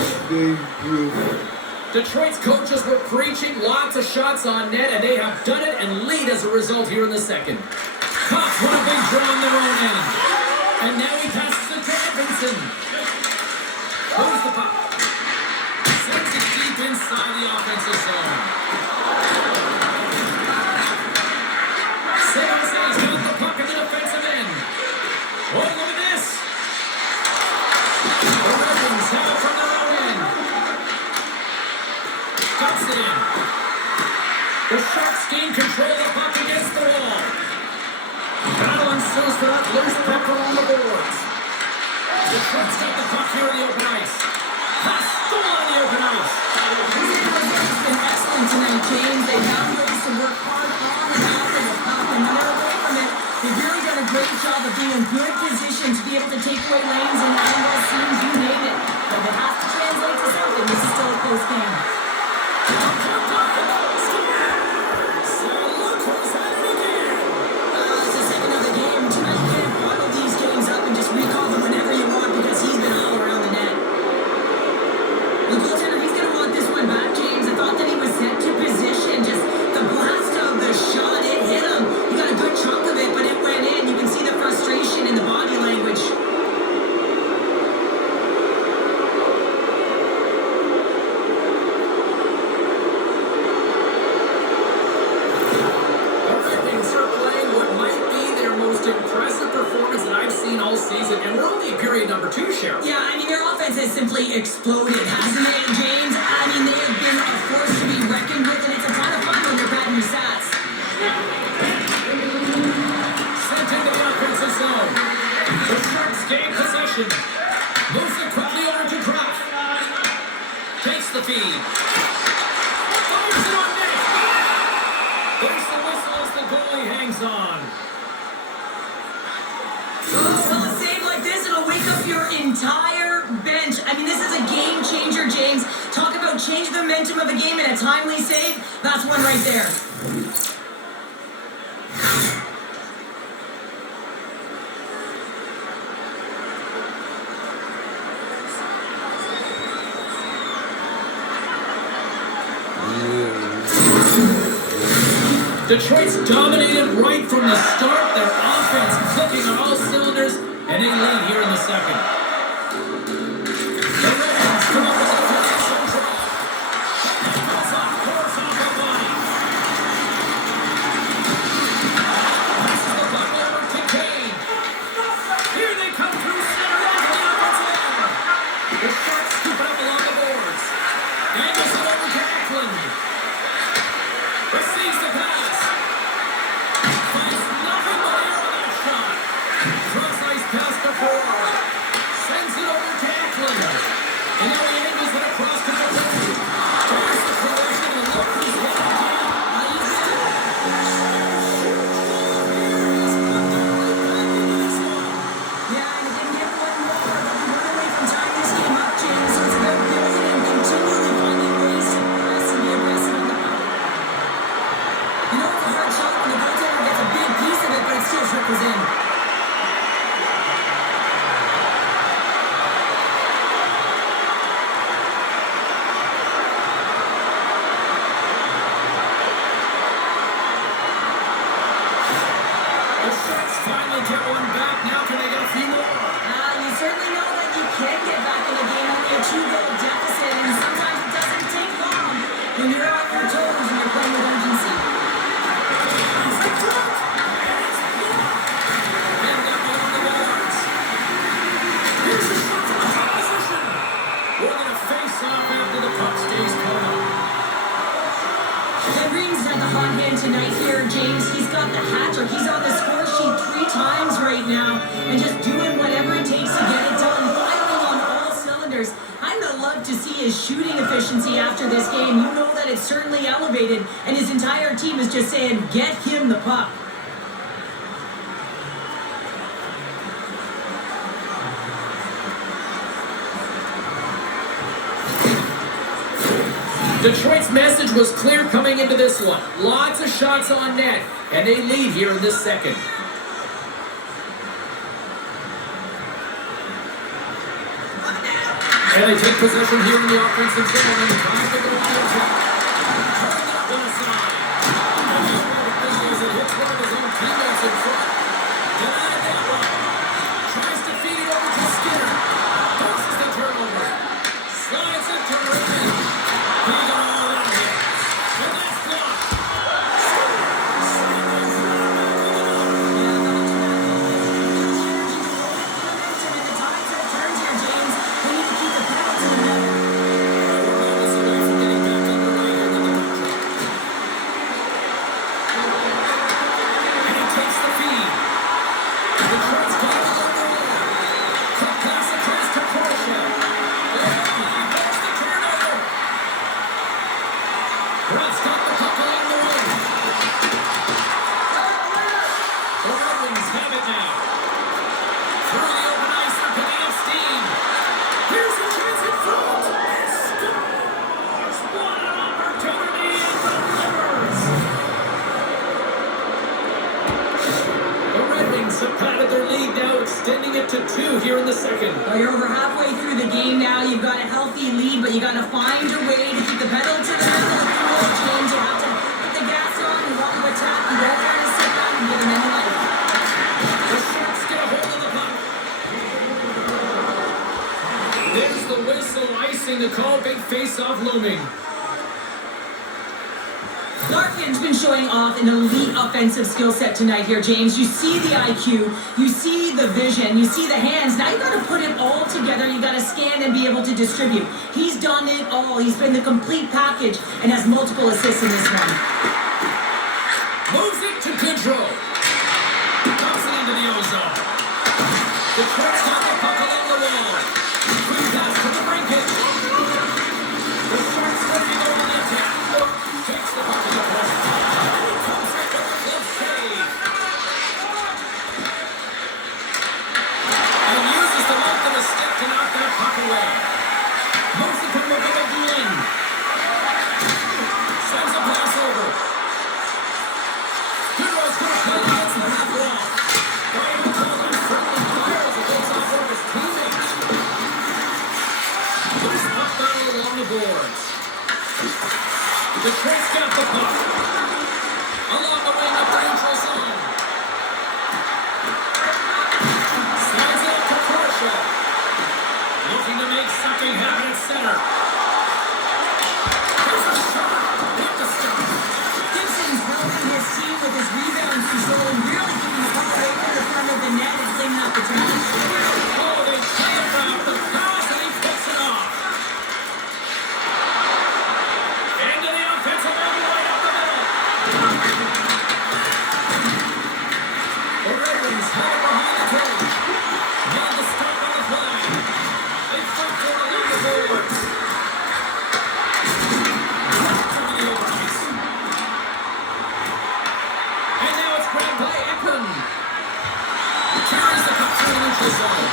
Detroit's coaches were preaching lots of shots on net, and they have done it and lead as a result here in the second. Cops want a big draw on their own end. And now he passes it to Edmondson. Moves the puck. Sends it deep inside the offensive zone. San Jose's got the puck in the defensive end. Oh, look at this. The Ravens have it from their own end. Dumps it in. The Sharks gain control of the puck against the wall. Battle ensues for that loose pepper on the boards. Detroit's got the puck here in the open ice. Pass still on the open ice. It's been excellent tonight, James. They found ways to work hard on and off of the puck, and when they're away from it, they've really done a great job of being in good position to be able to take away lanes and angles, seams, you name it. But it has to translate to something. This is still a close game. It's the second of the game. Tonight you can't bottle these games up and just recall them whenever you want because he's been all around the net. The goaltender, he's going to want this one back, James. I thought that he was set to position. Just the blast of the shot, it hit him. He got a good chunk of it, but it went in. You can see the frustration in the body language. period number 2, Cheryl. Yeah, I mean, their offense has simply exploded, hasn't it, James? I mean, they have been a force to be reckoned with, and it's a ton of fun when you're batting your stats. Sent into the offensive zone. The Sharks gain possession. Moves it quickly over to Kraft. Takes the feed. Fires it on net. There's the whistle as the goalie hangs on. Well, a save like this, it'll wake up your entire bench. I mean, this is a game changer, James. Talk about change the momentum of a game in a timely save. That's one right there. Detroit's dominated right from the start. Their offense clicking on all cylinders, and they lead here in the second. The Ravens come up with a possession draw. Goes off course off the body. Passes the puck over to Kane. Here they come through center into the offensive end. The Sharks scoop it up along the boards. Angles it over to Eklund. Receives the pass. Finds nothing but air on that shot. Cross ice pass to Ford. Sends it over to Eklund. And now he angles it across to Detroit. There's the Croatian and look who's hitting Yeah, and it didn't get one more, but we run away from tying this game up, James. So it's about building and continually finding ways to press and be aggressive on the puck. You know, it's a hard shot when the goaltender gets a big piece of it, but it still trickles in. The Sharks finally get one back. Now can they get a few more? You certainly know that you can get back in a game only a 2-goal deficit, and sometimes it doesn't take long when you're on your toes and you're playing with urgency. And down along the boards. Here's the shot from opposition. We're going to face off after the puck stays caught up. And Reams had the hot hand tonight here, James. He's got the hat trick. He's on the score sheet 3 times right now and just doing whatever it takes to get it done, firing on all cylinders. I'd love to see his shooting efficiency after this game. You know that it's certainly elevated, and his entire team is just saying, get him the puck. Detroit's message was clear coming into this one. Lots of shots on net, and they lead here in this second. And they take possession here in the offensive zone, and time to go on the attack. Turn that one aside. And he's right as it hits one of his own teammates in front. Denied that one. Tries to feed it over to Skinner. Forces the turnover. Slides it to Raymond. He got all that hit. And that's blocked. Ruff's got the puck along the wing. The Red Wings have it now. Through the open ice, they're picking up steam. Here's the chance in front. And scores! What an opportunity and delivers. The Red Wings have padded their lead now, extending it to 2 here in the second. Well, you're over halfway through the game now. You've got a healthy lead, but you got to find a way to keep the pedal to the metal. James, you have to put the gas on and want to attack. You don't want to sit back and give them any life. The Sharks get a hold of the puck. There's the whistle, icing the call. Big face-off looming. Clark Oregon's been showing off an elite offensive skill set tonight here, James. You see the IQ, you see the vision, you see the hands. Now you got to put it all together. You got to scan and be able to distribute. He's done it all. He's been the complete package and has multiple assists in this one. Moves it to Goodrow. Dumps it into the ozone. The Trent's got the puck along the wall. Quick pass to the breakage. The Sharks ready to go on the attack. Takes the puck to the point. Comes right with a glove save. And uses the length of the stick to knock that puck away. Moves it to McGill. Sends a pass over. Goodrow's going to play against the half wall. Brian McCall on friendly fire as it goes off one of his teammates. Loose puck battle along the boards. The Trent's got the puck. Along the wing up the neutral zone. Slides it up to Kershaw. Looking to make something happen at center. There's a shot. Hit the stop. Gibson's helping his team with his rebound control and really keeping the puck right in the front of the net and cleaning up the trash. Oh, they play around the pass and he picks it off. Into the offensive end right up the middle. The Red Wings have it behind the cage. Made the stop on the play. They fight for it along the boards. Dropped over the ice. And now it's grabbed by Ekman. Carries the puck through the neutral zone.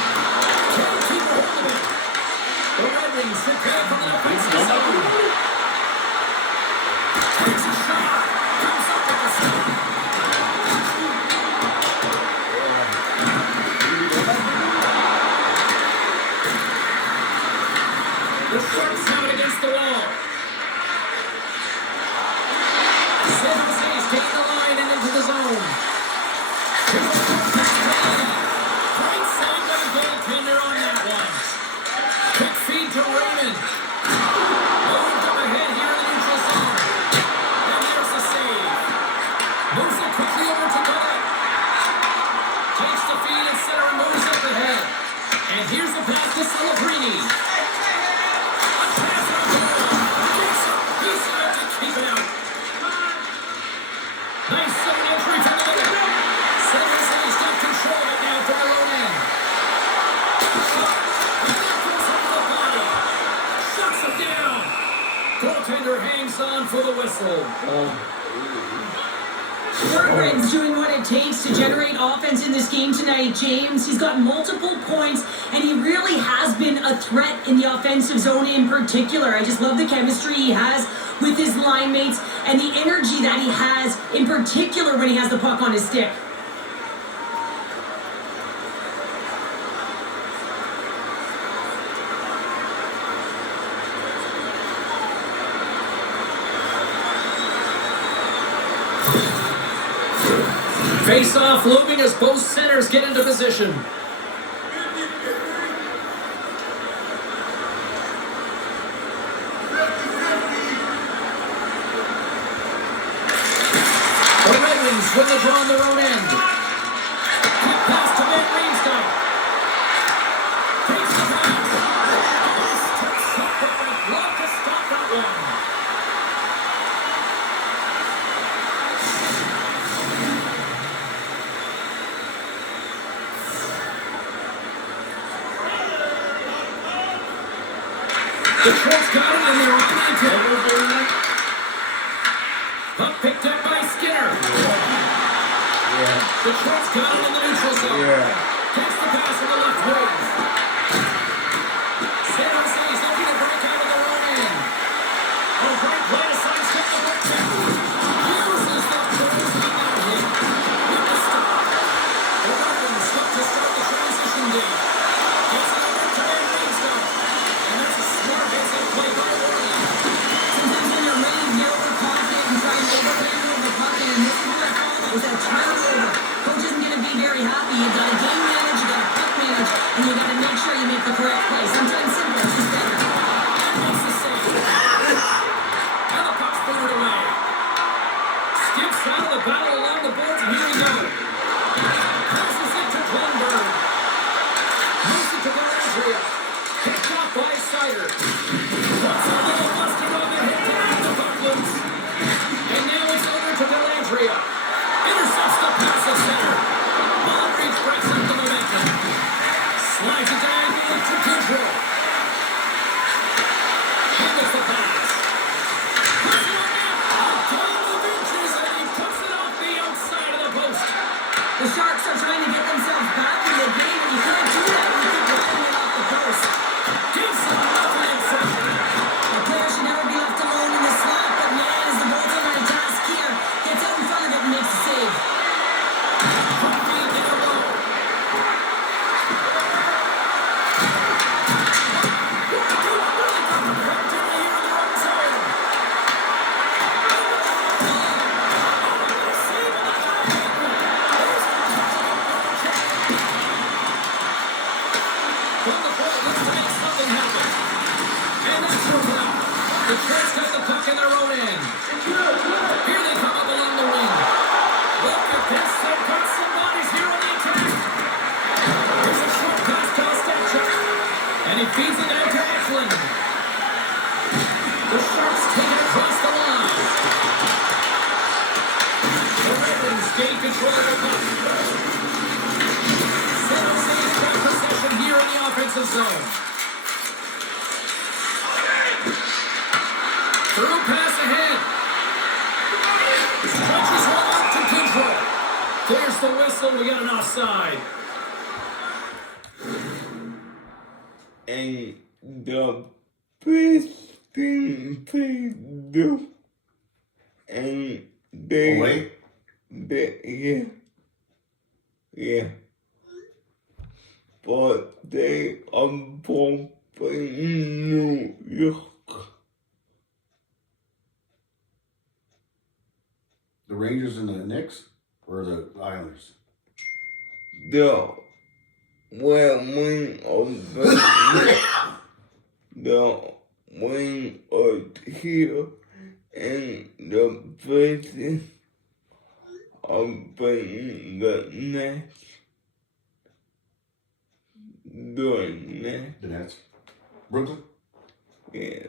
Can't keep a hold of it. The Red Wings prepare for the offensive zone. Takes a shot. Comes up with the stop. The Sharks have it against the wall. San Jose's taking the line and into the zone. Here's a shot pass to Lee. Great save by the goaltender on that one. Quick feed to Raymond. Moved up ahead here in the neutral zone. And there's the save. Moves it quickly over to Gullet. Takes the feed and center and moves up ahead. And here's the pass to Celebrini. A pass on goal. Gets up. He's got to keep it out. Nice zone entry from the middle. San Jose's got control of it now from their own end. Shot. And that goes over the body. Shuts him down. Goaltender hangs on for the whistle. Berggren's doing what it takes to generate offense in this game tonight, James. He's got multiple points, and he really has been a threat in the offensive zone in particular. I just love the chemistry he has with his line mates and the energy that he has, in particular when he has the puck on his stick. Face-off looming as both centers get into position. The Red Wings win the draw on their own end. Quick pass to Van Riemsdyk. Takes the pass. This takes up with the glove to stop that one. The Trent's got it and they're on the attack. Puck picked up by Skinner. The Trent's got it in the neutral zone. Takes the pass on the left wing. San Jose's looking to break out of their own end. A great play to sidestep the breakdown. Uses the force to get out hit. With the stop. The Red Wings look to start the transition game. Gets it over to Van Riemsdyk. And that's a smart basic play by Warren. Sometimes when you're ready to get overconfident and try and overhandle the puck, and this is what I call it, is that turnover. Coach isn't going to be very happy. You've got a game in. Here they come up along the wing. Look at this. They've got some bodies here on the attack. Here's a short pass to Ostenchuk. And he feeds it out to Eklund. The Sharks take it across the line. The Red Wings gain control of the puck. San Jose's got possession here in the offensive zone. Through pass ahead. Stretches one up to control. There's the whistle. We got an offside. And the best thing they do, and they, Oh, wait. yeah, but they are both in New York. The Rangers and the Knicks or the Islanders? The wing of the wing of here and the person of the next. The Nets. Brooklyn? Yeah,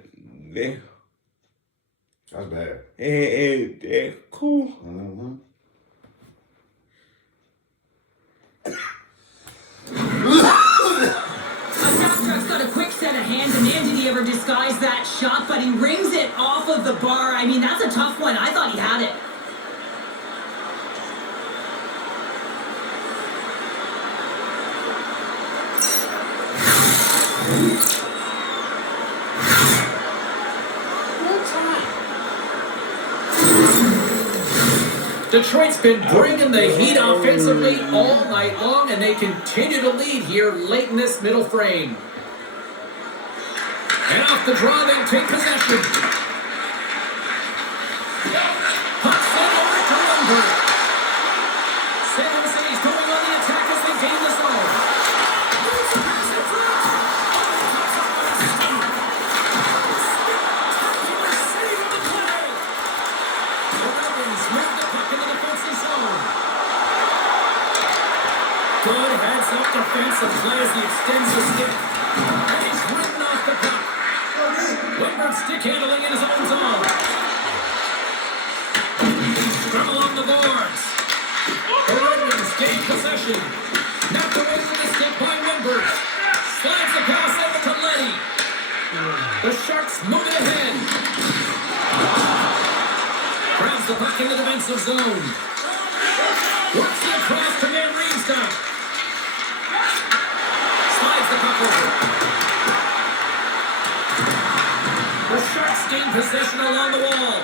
they That's bad. they're cool. Mm-hmm. Ostenchuk's got a quick set of hands, and man, did he ever disguise that shot, but he rings it off of the bar. I mean, that's a tough one. I thought he had it. Detroit's been bringing the heat offensively all night long, and they continue to lead here late in this middle frame. And off the draw, they take possession. Puck sent over to Lundberg. San Jose's going on the attack as they gain the zone. Moves the pass in front. Saving the play. The Red Wings move the puck in the defensive zone. Good heads-up defensive play as he extends the stick. And he's ridden off the puck. Lundberg stick handling in his own zone. From along the boards. The Red Wings gain possession. Knocked away from the stick by Lundberg. Slides the pass over to Letty. The Sharks move it ahead. Grabs the puck in the defensive zone. Works it across to Van Riemsdyk. Slides the puck over. The Sharks gain possession along the wall.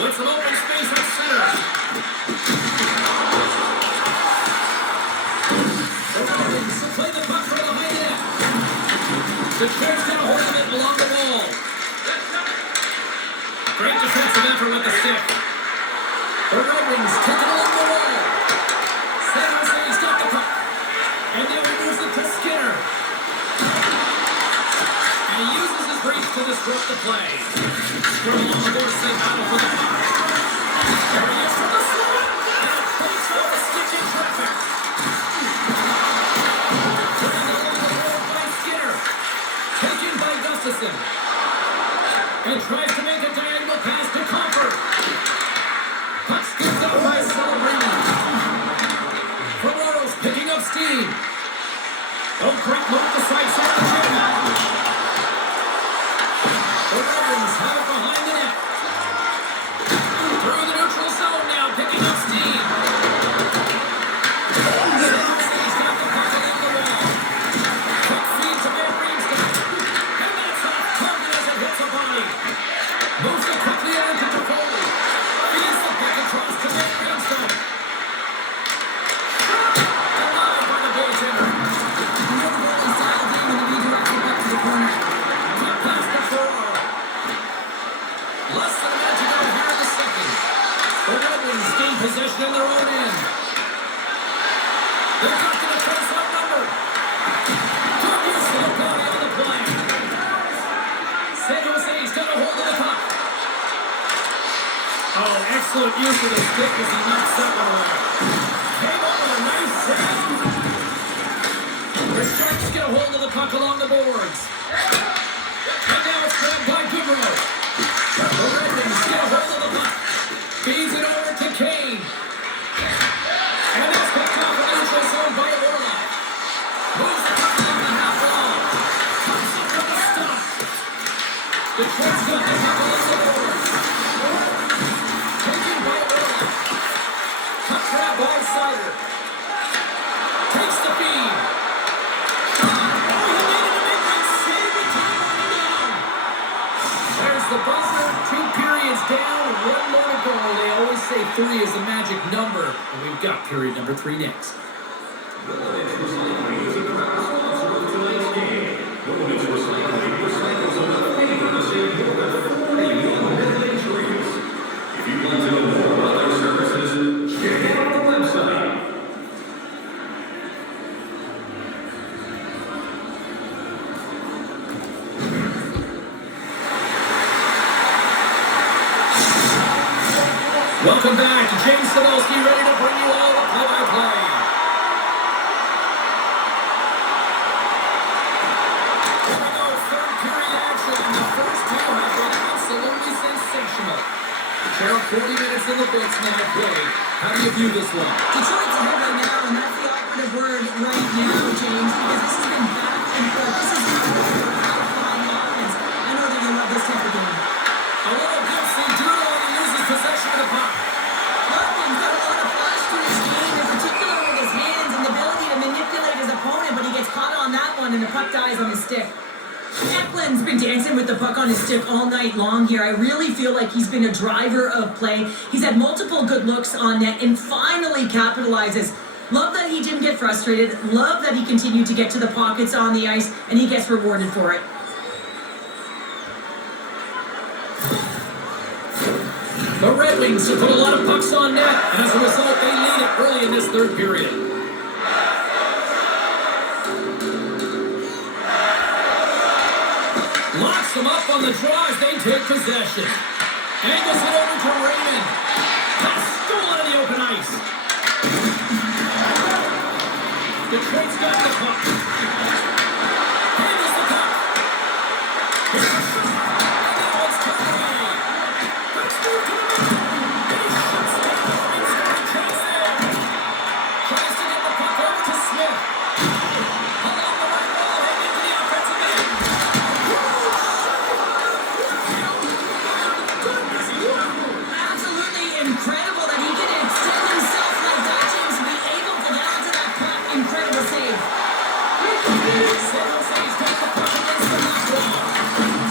With some open space at center. The Red Wings play the puck from behind the net. Detroit's got a hold of it along the wall. Great defensive effort with the stick. The Red Wings take it along the wall. San Jose's got the puck. And now he moves it to Skinner. And he uses his reach to disrupt the play. From along the boards, they battle for the puck. There he is from the slot. And it breaks off the stick in traffic. Turned along the wall by Skinner. Taken by Gustafson. And tries to make a diagonal pass to Comfort. Puck scooped up by Celebrini. Ferraro's picking up steam. Oh, great move to side the chip. The Red Wings have it behind the net. Through the neutral zone now, picking up steam. San Jose's got the puck along the wall. Puck feed to Van Riemsdyk. And that's off target as it hits a body. Moves it quickly over to Toffoli. Feeds the puck across to Van Riemsdyk. Alive by the goaltender. You know the goalie's dialed in when you need to use of the stick as he knocks that one away. Came up with a nice save. The Sharks get a hold of the puck along the boards. And now it's grabbed by Goodrow. The Red Wings get a hold of the puck. Feeds it over to Kane. And that's picked off in the neutral zone by Orlov. Moves the puck along the half wall. Comes up with a stop. Detroit's got the puck along the boards. Taken by Orlov. Puck grab by Sider. Takes the feed. The buzzer, 2 periods down, 1 more to go. They always say 3 is a magic number, and we've got period number 3 next. If you'd like to know more about their services, check out the website. Welcome back. James Cebulski ready to bring you all the play-by-play. Here we go, third period action. The first 2 have been absolutely sensational. Cheryl, 40 minutes in the books now play. How do you view this one? Detroit's ahead right now, and that's the operative word right now, James, because this has been back and forth. This is outflying offense. I know that you love this type of game. A little Gibson Doodle, and he loses possession of the puck. Larkin's got a lot of flash to his game, in particular with his hands and the ability to manipulate his opponent, but he gets caught on that one, and the puck dies on his stick. Eklund's been dancing with the puck on his stick all night long here. I really feel like he's been a driver of play. He's had multiple good looks on net and finally capitalizes. Love that he didn't get frustrated. Love that he continued to get to the pockets on the ice, and he gets rewarded for it. The Red Wings have put a lot of pucks on net, and as a result, they lead it early in this third period. Locks them up on the draw as they take possession. Angles it over to Raymond. That's stolen on the open ice. Detroit's got the puck. Handles the puck. Here's a shot. And now it's turned away. Let's move to the middle. And he shuts down the right scoring chance there. Tries to get the puck over to Smith. Along the right wall, heading into the offensive end. Absolutely incredible that he can extend himself like that, James, to be able to get onto that puck. Incredible save. San Jose's got the puck against the knock wall.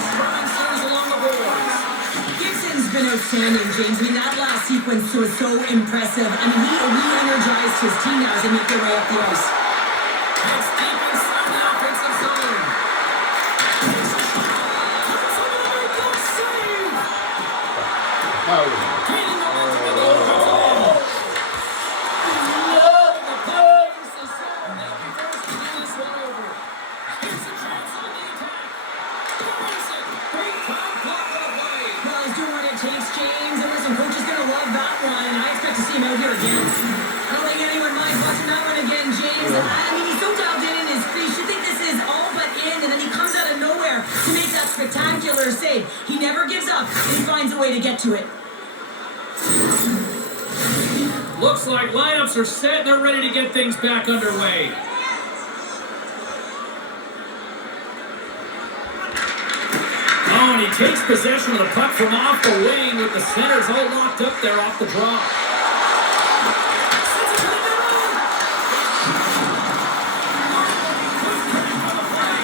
Scoring centers along the boards. Gibson's been outstanding, James. I mean, that last sequence was so impressive. I mean, he re-energized his team now as they make their way up the ice. It's deep inside the offensive zone. Takes a shot. Comes over to make that save. Gaining momentum in the offensive end. Love the plays. The zone now prefers to do this one over. Here's a chance on the attack. Wins it. Big time block on the play. Well, he's doing what it takes, James. And listen, coach is going to love that one. And I expect to see him out here again. I don't think anyone minds watching that one again, James. I mean, he's so dialed in his face. You think this is all but in, and then he comes out of nowhere to make that spectacular save. He never gives up, and he finds a way to get to it. Looks like lineups are set and they're ready to get things back underway. Oh, and he takes possession of the puck from off the wing with the centers all locked up there off the draw. Sends it to the middle. Quick crack on the play.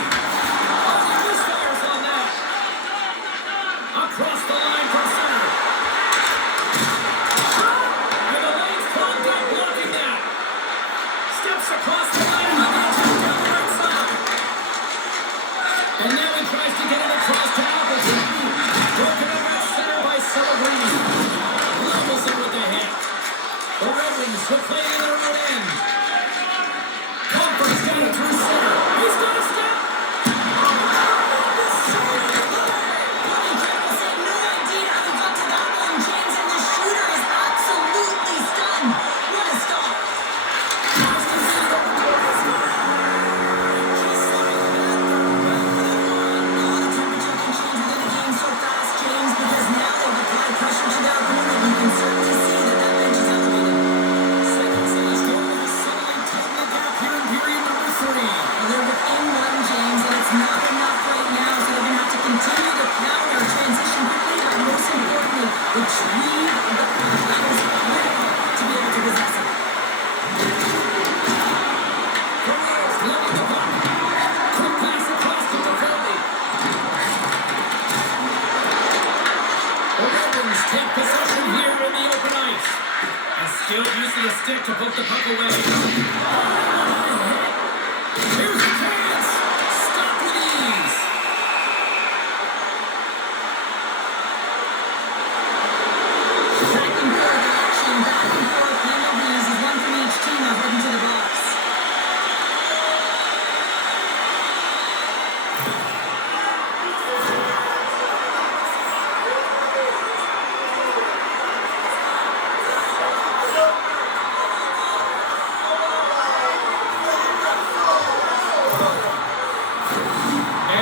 Oh, he misfires on that. Across the line from center. And the lane's clogged up blocking that. Steps across the line and he gets it down the right side. And now he tries to get it across to Appleton. Broken up at center by Celebrini. Levels it with the hit.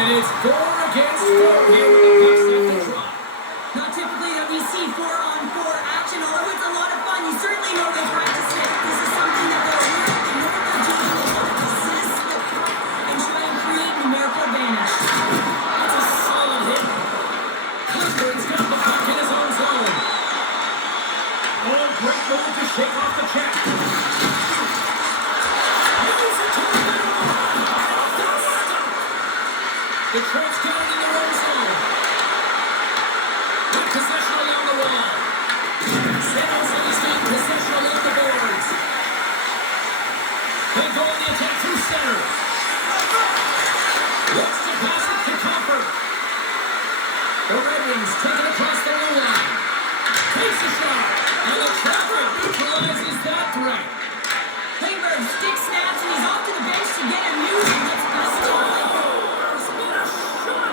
And it's 4 against 4 here with the puck set to drop. Not typically that we see 4-on-4 action, although it's a lot of fun. You certainly know they practice it. This is something that they're aware of. They know what they're doing. They want to possess the puck and try and create numerical advantage. That's a solid hit. Clifford's got the puck in his own zone. Oh, great move to shake off the check. The Trent's got it in their own zone. With possession along the wall. San Jose's got possession along the boards. They go on the attack through center. Wants to pass it to Comfort. The Red Wings take it across the blue line. Takes a shot. And the traffic neutralizes that threat. Klingberg stick snaps and he's off to the bench to get a new one. That's best of all. There's been a shot.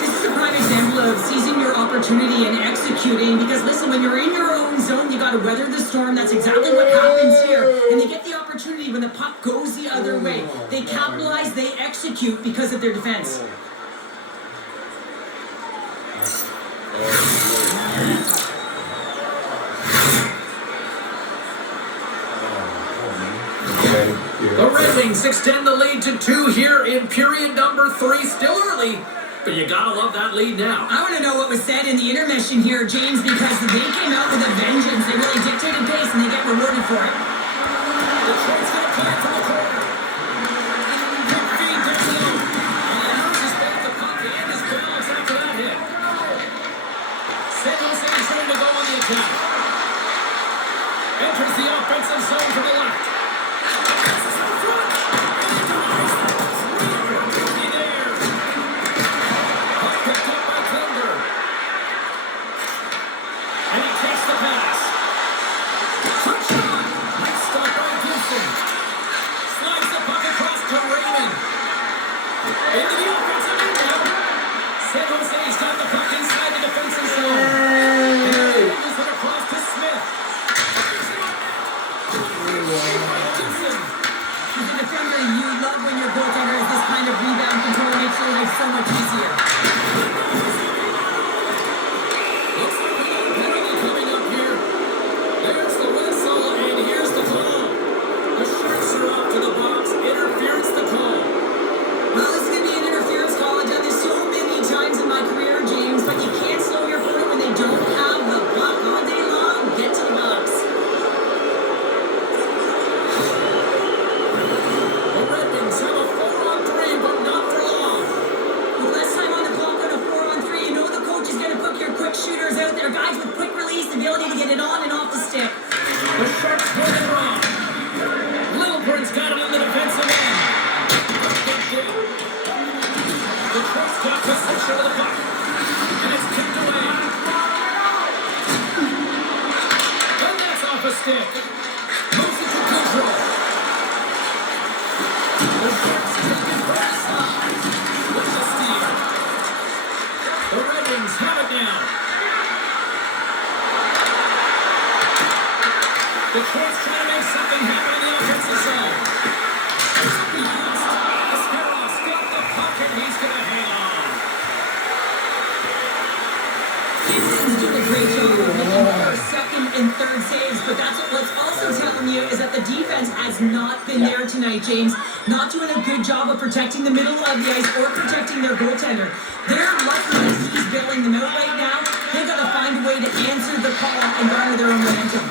This is a prime example of seizing your opportunity and executing because listen, when you're in your own zone, you got to weather the storm. That's exactly what happens here. And they get the opportunity when the puck goes the other way. They capitalize, they execute because of their defense. The Red Wings extend the lead to 2 here in period number 3. Still early, but you gotta love that lead now. I want to know what was said in the intermission here, James, because they came out with a vengeance. They really dictated pace and they get rewarded for it. The Trent's gonna play it from the corner. Quick feed down low. And loses both the puck and his balance after that hit. San Jose's ready to go on the attack. Enters the offensive zone to the left. Passes in front. He there. Puck picked up by Klingberg. And he takes the pass. Quick shot. Nice stop by Gibson. Slides the puck across to Raymond. Into the offensive end now. San Jose's got the puck inside the defensive zone. And Raymond moves it across to Smith. Gibson. As a defender, you love when your goaltender has this kind of rebound control. It makes your life so much easier. Looks like we got a penalty coming up here. There's the whistle, and here's the call. The shirts are off to the box. Interference the call. Well, this is going to be an interference call. I've done this so many times in my career, James, but you can't slow your opponent when they don't have the puck all day long. Get to the box. The Red Wings have a 4-on-3, but not for long. With less time on the clock on a 4-on-3, you know the coach is going to put your quick shooters out there. Guys with quick release, the ability to get it on and off the stick. The Sharks play it wrong. Littleburg's got it on the defensive end. The Trent's got possession of the puck. And it's kicked away. And that's off a stick. Moves it to control. The Sharks take it from the side. With the steal. The Red Wings have it now. The Trent's trying to make something happen in the offensive zone. Ascaroff's got the puck and he's going to hang on. Gibson's doing a great job of making their second and third saves, but that's what's also telling you is that the defense has not been there tonight, James. Not doing a good job of protecting the middle of the ice or protecting their goaltender. They're lucky that he's bailing them out right now. They've got to find a way to answer the call and garner their own momentum.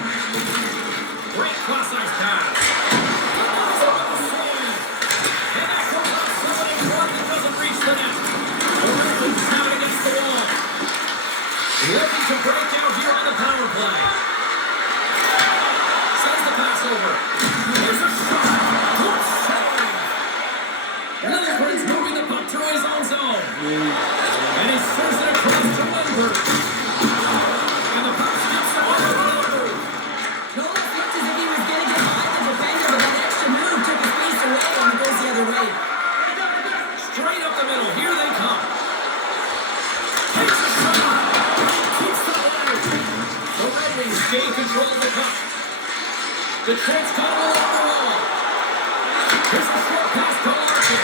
Great cross-ice pass. And that comes up somebody short that doesn't reach the net. The Red Wings have it against the wall. Looking to break out here on the power play. Sends the pass over. Here's a shot. Good save. Littleburg's moving the puck through his own zone. And he serves it across to Lindbergh. And the puck skips over to Lindbergh. No, it looked as if he was going to get behind the defender, but that extra move took his face away and it goes the other way. Straight up the middle. Here they come. Takes a shot. Keeps the line. The Red Wings gain control of the puck. Detroit's got it along the wall. Here's a short pass to Larkin.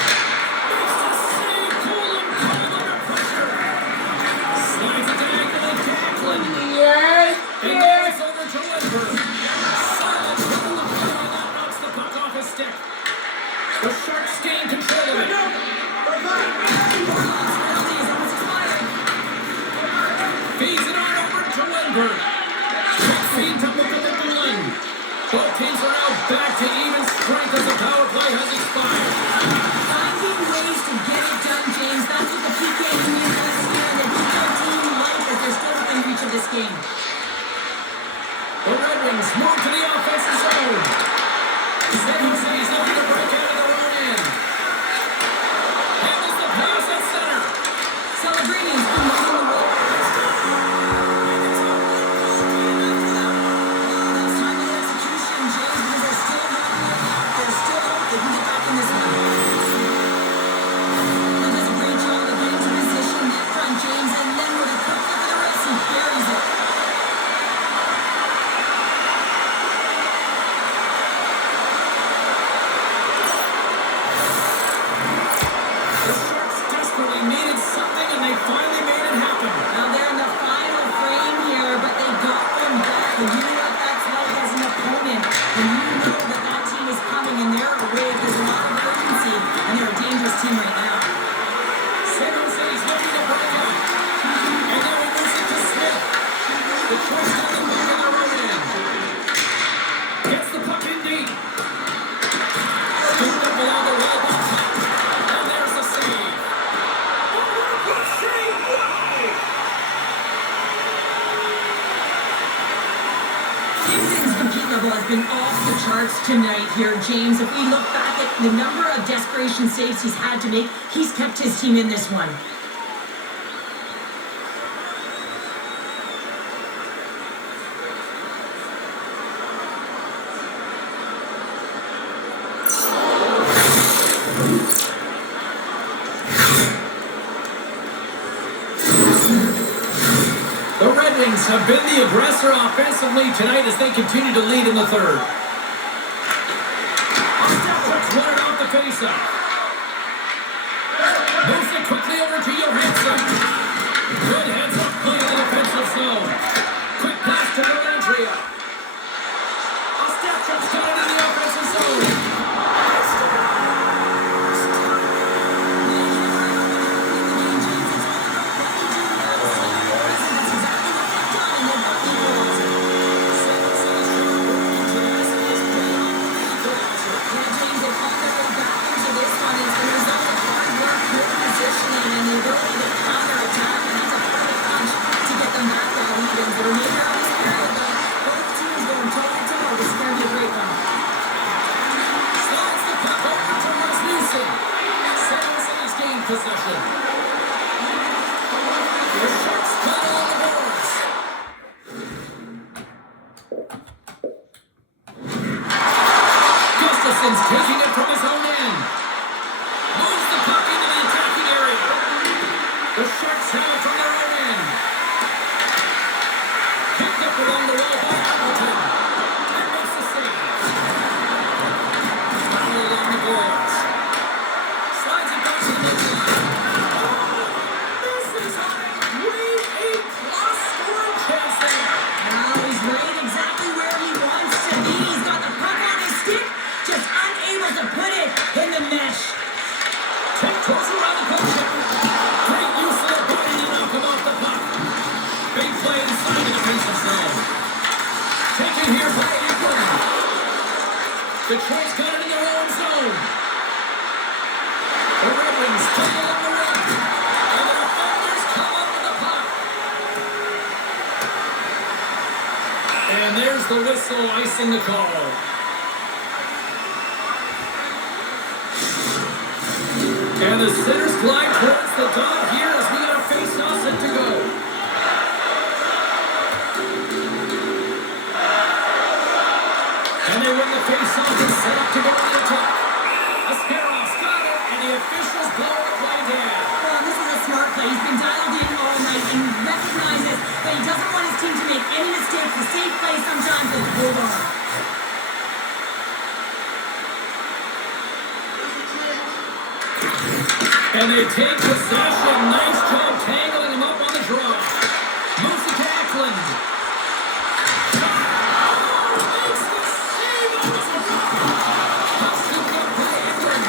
Makes the save. Cool and cold under pressure. Slides it diagonally to Eklund. And now it's over to Lindbergh. Silence from the play on that knocks the puck off his stick. The Sharks gain control of it. Feeds it on over to Lindbergh. Quick feed to McLean. Both teams are now back to even strength as the power play has expired. Finding ways to get it done, James. That's what the PK Union does here, and the PK team like as they're still within reach of this game. The Red Wings move to the offensive zone. San Jose's looking to break out of their own end. Handles the pass at center. Celebrini's been moving the ball. It's time to get execution, James, because they're still not giving up. There's still hope they can get back in this one. He does a great job of getting to position net front, James, and then with a quick look at the race, he buries it. The Sharks desperately needed something, and they finally made it happen. Now they're in the final frame here, but they got one back. And you know what that's like as an opponent. And you know that that team is coming and they're away. There's a lot of urgency, and they're a dangerous team right now. San Jose's looking to break out. And now he moves it to Smith. Detroit's got the puck in their own end. Gets the puck in deep. Scooped up along the wall by Tuck. And there's the save. Houston's compete level has been off the charts tonight here, James. If we look back at the number of desperation saves he's had to make, he's kept his team in this one. The Red Wings have been the aggressor offensively tonight as they continue to lead in the third. Ostapchuk's won it off the faceoff. Moves it quickly over to Johansson. Good heads-up play in the defensive zone. Quick pass to Dellandrea. Ostapchuk's got it in the offensive zone. Slides the puck over to Rasmussen. San Jose's gained possession. The Sharks cut on the boards. Gustafson's taking it from his own end. Moves the puck into the attacking area. The Sharks have it from their own end. Picked up along the wall by Appleton. And makes the save. Foul along the boards. Slides it back to the midline. This is on a grade A+ scoring chance there. Now he's right exactly where he wants to be. He's got the puck on his stick, just unable to put it in the mesh. Tiptoes around the puck check. Great use of their body to knock him off the puck. Big play inside the defensive zone. Taken here by Eklund. Detroit's got it in their own zone. The Red Wings come along the wing. And the defenders come up with the puck. And there's the whistle icing the call. And the centers glide towards the dot here as we got a face-off set to go. And they win the face-off and set up to go to the attack. Ascarov's got it, and the officials blow the play dead. Well, this is a smart play. He's been dialed in all night and recognizes that he doesn't want his team to make any mistakes. The safe play sometimes is hold on. And they take possession. Nice job tangling him up on the draw. Moves it to Eklund. Makes the save on the draw. Scooped up by Eklund.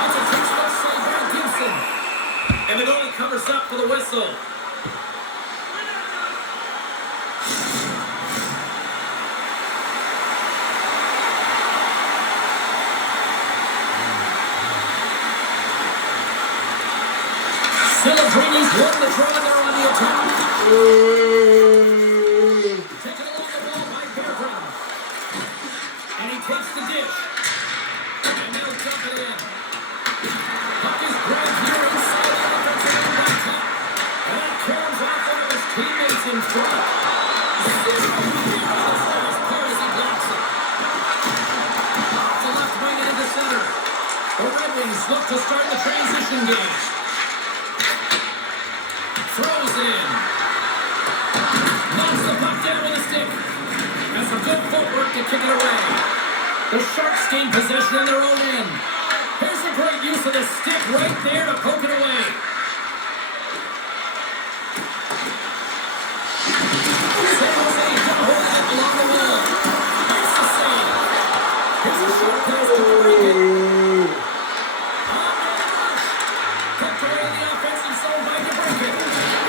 That's a touchdown save by Gibson. And the goalie covers up for the whistle. Celebrini's won the draw. They're on the attack. Taken along the wall by Bergeron. And he takes the dish. And they'll dump it in. Puck is grabbed here inside the offensive end by Tuck. And that caroms off one of his teammates in front. Zero here on the Stars player as he blocks it. Off the left wing and into center. The Red Wings look to start the transition game. Throws in. Knocks the puck down with a stick. Has some good footwork to kick it away. The Sharks gain possession in their own end. Here's a great use of the stick right there to poke it away. San Jose got hold of it along the wall. Makes the save. Here's a short pass to Bergen. Tucked away in the offensive zone by Bergen.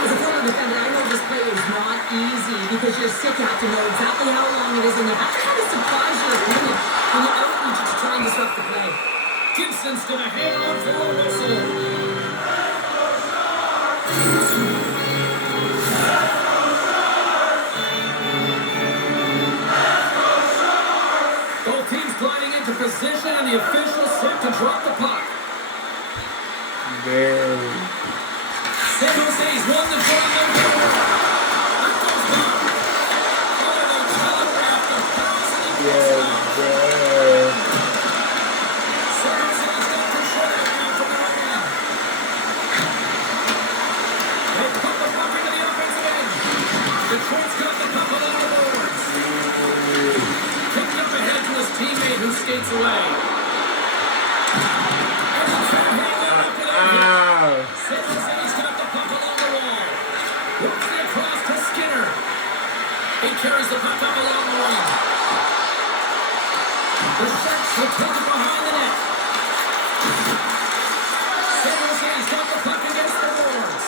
As a former defender, I know this play is not easy because your stick have to know exactly how long it is, and you have to kind of surprise your opponent when you outreach to try and disrupt the play. Gibson's gonna hang on for a whistle. Both teams gliding into position, and the officials set to drop the puck. San Jose's won the draw. Up goes Bob. Oh, they telegraph the pass, and he gets it out. San Jose's got control of it now from the right end. They put the puck into the offensive end. Detroit's got the puck along the boards. Kicked up ahead to his teammate who skates away. And he can't hang that up without hit. San Jose's got the puck along the wall. Works it across to Skinner. He carries the puck up along the wing. The Sharks will take it behind the net. San Jose's got the puck against the boards.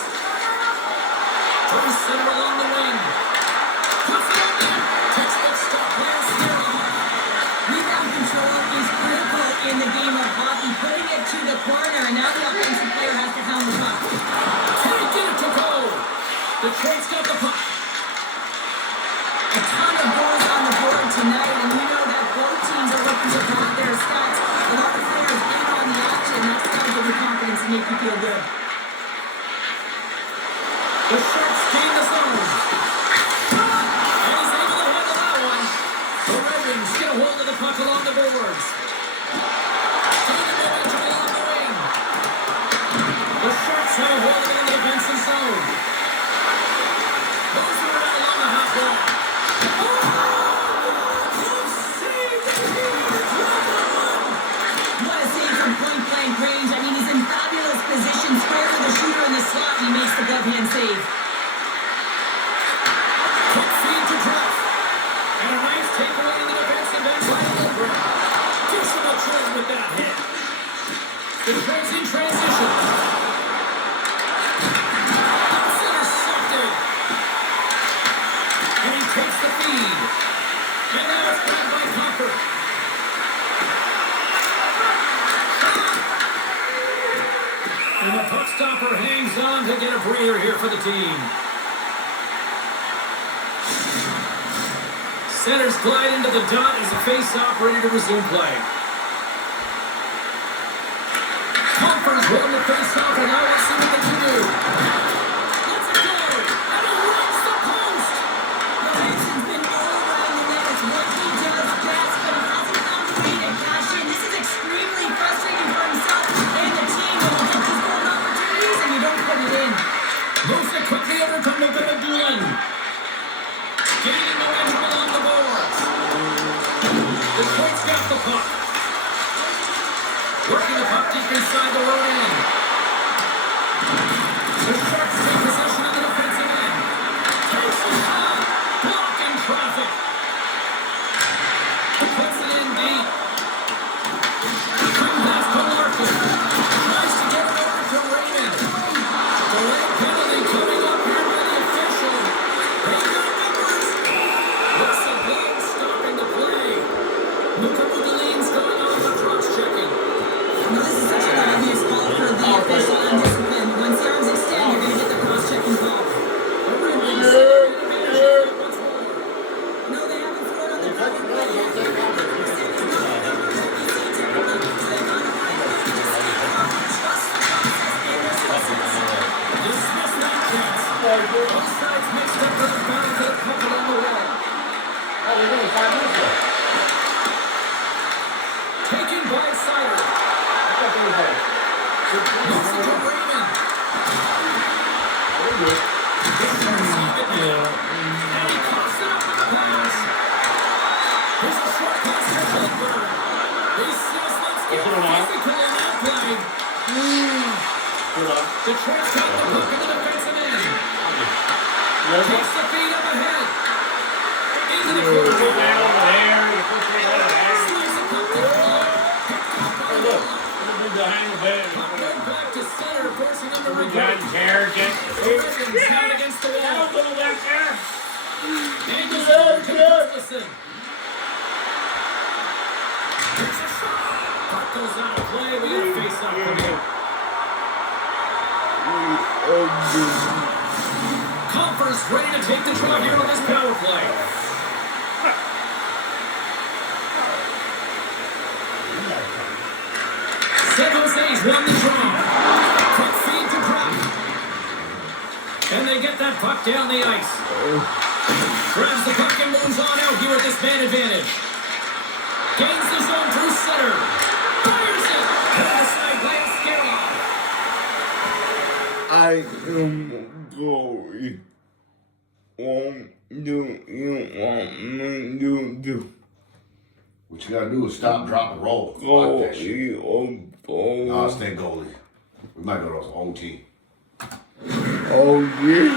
Turns center along the wing. Puts it up there. Textbook stop play Skinner. Rebound control is critical in the game of hockey. Putting it to the corner, and now the offensive player has to hound the puck. Can't get it to go. Detroit's got the puck. A ton of goals on the board tonight, and we know that both teams are looking to pop their stats. A lot of players in on the action. That's got to give you confidence and make you feel good. The Sharks gain the zone. And he's able to handle that one. The Red Wings get a hold of the puck along the boards. Taking momentum along the wing. The Sharks have a hold of it in the defensive zone. Moves it around along the half wall. What a save from point-blank range. I mean, he's in fabulous position, square to the shooter in the slot, and he makes the glove-hand save. Quick feed to Druff. And a nice takeaway in the defensive end by Lindgren. Gives him a choice with that hit. Detroit's in transition. That's intercepted. And he takes the feed. And now it's grabbed by Copper. And the puck stopper hangs on to get a breather here for the team. Centers glide into the dot as the face-off ready to resume play. Copper's won the face-off, and now let's see what they can do. Let's go! And he runs the post! Robinson's been all around the net. It's what he does best, but he hasn't found a way to cash in. This is extremely frustrating for himself and the team when you get these goal opportunities and you don't put it in. Moves it quickly over to McGuinn. Gaining momentum along the boards. Detroit's got the puck. Working the puck deep inside the low end. physical on that play. Detroit's got the puck in the defensive end. Takes the feed up ahead. Into the corner. Slides the puck to the floor. Puck goes back to center, forcing him to regroup. Ravens down against the wall. Angles over to Gustafson. Takes a shot. Puck goes out of play. We got a face-off from here. Comfort's ready to take the draw here on this power play. San Jose's won the draw. Quick feed to Brock. And they get that puck down the ice. Grabs the puck and moves on out here with this man advantage. Gains the zone through center. Fires it. And the side by Scarrow. I am going. What do you want me to do? What you gotta do is stop, drop, and roll. Block that shit. Nah, stay goalie. We might go to OT. Oh, yeah.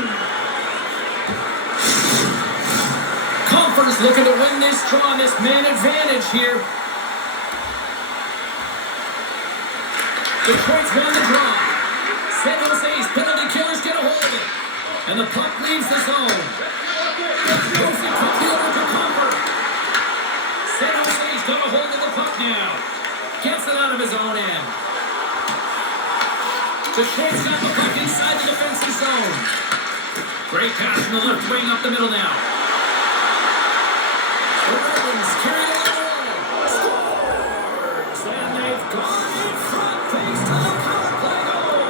Comfort's looking to win this draw, this man advantage here. Detroit's won the draw. San Jose's penalty killers get a hold of it. And the puck leaves the zone. Moves it quickly over to Comfort. San Jose's got a hold of the puck now. Gets it out of his own end. Detroit's got the puck inside the defensive zone. Great pass from the left wing up the middle now. The Ravens carry it on the wall. Scores! And they've gone in front thanks to the power play goal.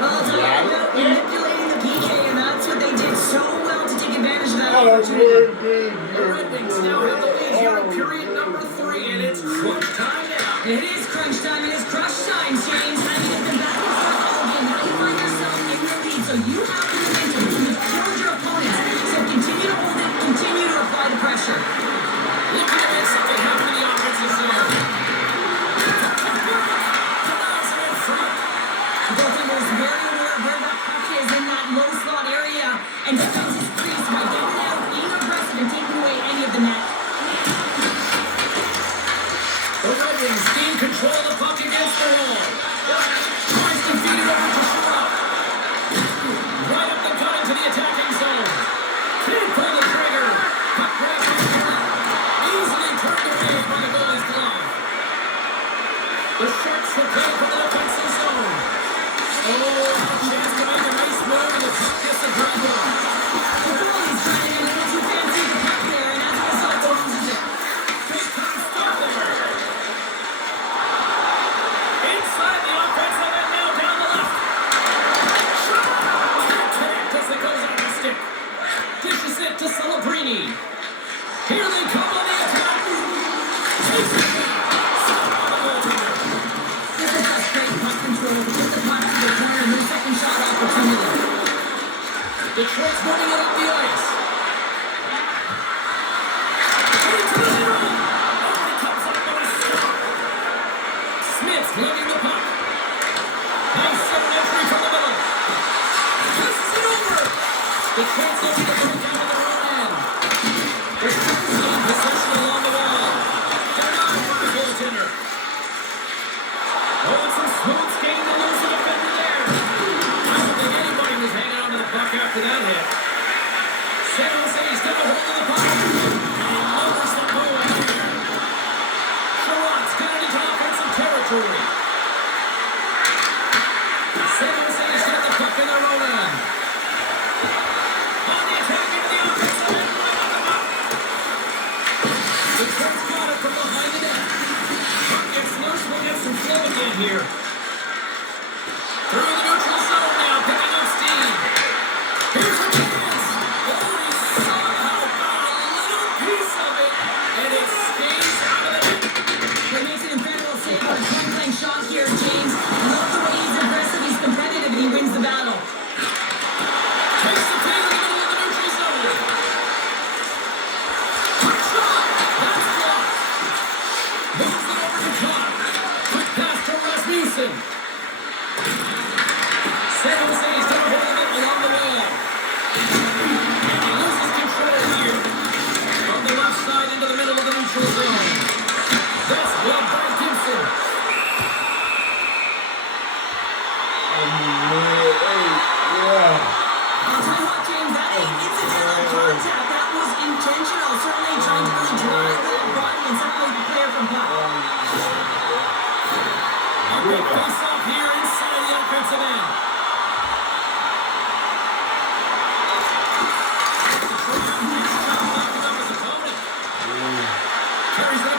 I'll tell you about manipulating the PK, and that's what they did so well to take advantage of that opportunity. The Red Wings now have the lead here in period number 3, and it's crunch time now. It is crunch time. It is crush time, James. How do you get them back and forth all game? How do you find yourself in the lead? So you have the momentum. You've killed your opponents. So continue to hold it. Continue to apply the pressure. Looking to make something happen in the offensive zone. Allows it in front. Goaltender's very aware of where that puck is in that low slot area, and defense is creased by getting out, being aggressive, and taking away any of the net. The Red Wings gain control of the puck against the wall. Tries to feed it over to Sherrod. Right up the gut into the attacking zone. Can't pull the trigger. Puck grab from Sherrod. Easily turned away by the goalie's glove. The Sharks will play from the defensive zone. Oh, a chance to make a nice move, and the puck gets the grab on. The goalie's trying to get a little too fancy with the puck there, and as a result, loses it. Big time stop there. Inside the offensive end now down the left. Shot! Can't connect as it goes on the stick. Dishes it to Celebrini. Here they come on the attack. Takes it down. Stop on the goaltender. This is just great puck control. Get the puck to the corner, and their second shot opportunity. Detroit's running it up the ice. Into the zone. Oh, it comes up with a stop. Smith's winning the puck. Nice zone entry from the middle. Passes it over. Detroit's looking to break out of their own end. The Sharks gain possession along the wall. Denied by the goaltender. Oh, it's some smooth skating to lose the defender there. I don't think anybody was hanging on to the puck after that hit. San Jose's got a hold of the puck. And he lowers the goal out there. Sherrod's got it into offensive territory. San Jose's got the puck in their own end. On the attack into the offensive end, right on the puck. Detroit's got it from behind the net. Puck gets loose, we'll get some flow again here. Through the neutral zone now, picking up steam. Here's a chance. Oh, he somehow got a little piece of it, and it stays out of the net. He makes an incredible save on a point-blank shot here, James. I love the way he's aggressive, he's competitive, and he wins the battle. Takes the feed in the middle of the neutral zone. Puck shot. That's blocked. Moves it over to Cobb. Quick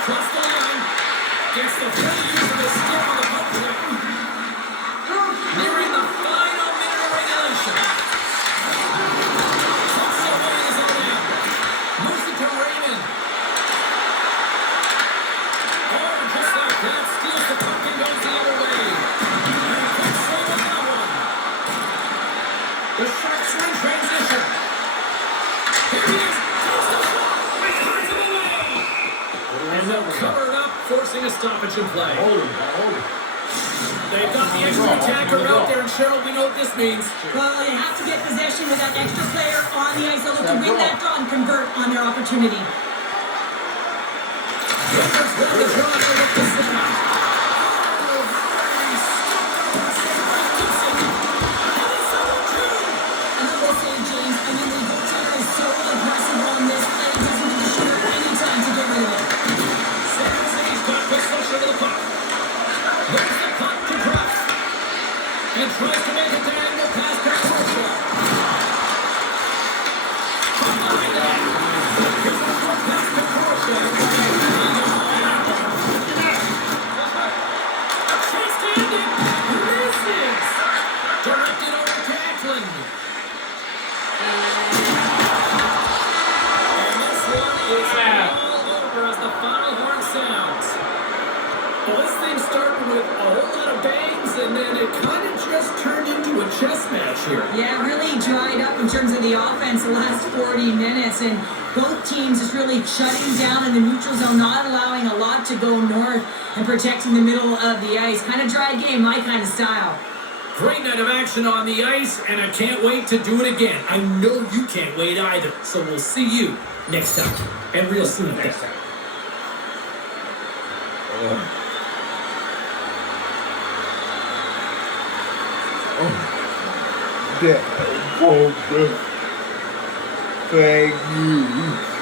Across the line. Gets the full use of his skill on the puck play. Nearing the final minute of regulation. Tucks it away in his own end. Moves it to Raymond. Oh, just like that, steals the puck and goes the other way. And a quick save on that one. The Sharks are in transition. Here he is. Takes the shot. Carries him away. And they'll cover it up, forcing a stoppage in play. They've got the extra attacker out there, and Cheryl, we know what this means. Well, they have to get possession with that extra player on the ice. They'll look to win that draw and convert on their opportunity. Rutgers won the draw to look to center. And I will say, James, I mean, the goaltender is so aggressive on this play. He doesn't give the shooter any time to get rid of it. San Jose's got possession of the puck. Looks the puck to Gruff. And tries to make a diagonal pass to Kershaw. From behind the net. Here's a short pass to Kershaw. Chase handed. Misses. Directed over to Eklund. And this one is all over as the final horn sounds. Well, this thing started with a whole lot of bangs, and then it kind of just turned into a chess match here. Yeah, really dried up in terms of the offense the last 40 minutes, and both teams just really shutting down in the neutral zone, not allowing a lot to go north and protecting the middle of the ice. Kind of dry game, my kind of style. Great night of action on the ice, and I can't wait to do it again. I know you can't wait either, so we'll see you next time, and real soon next time. Thank you.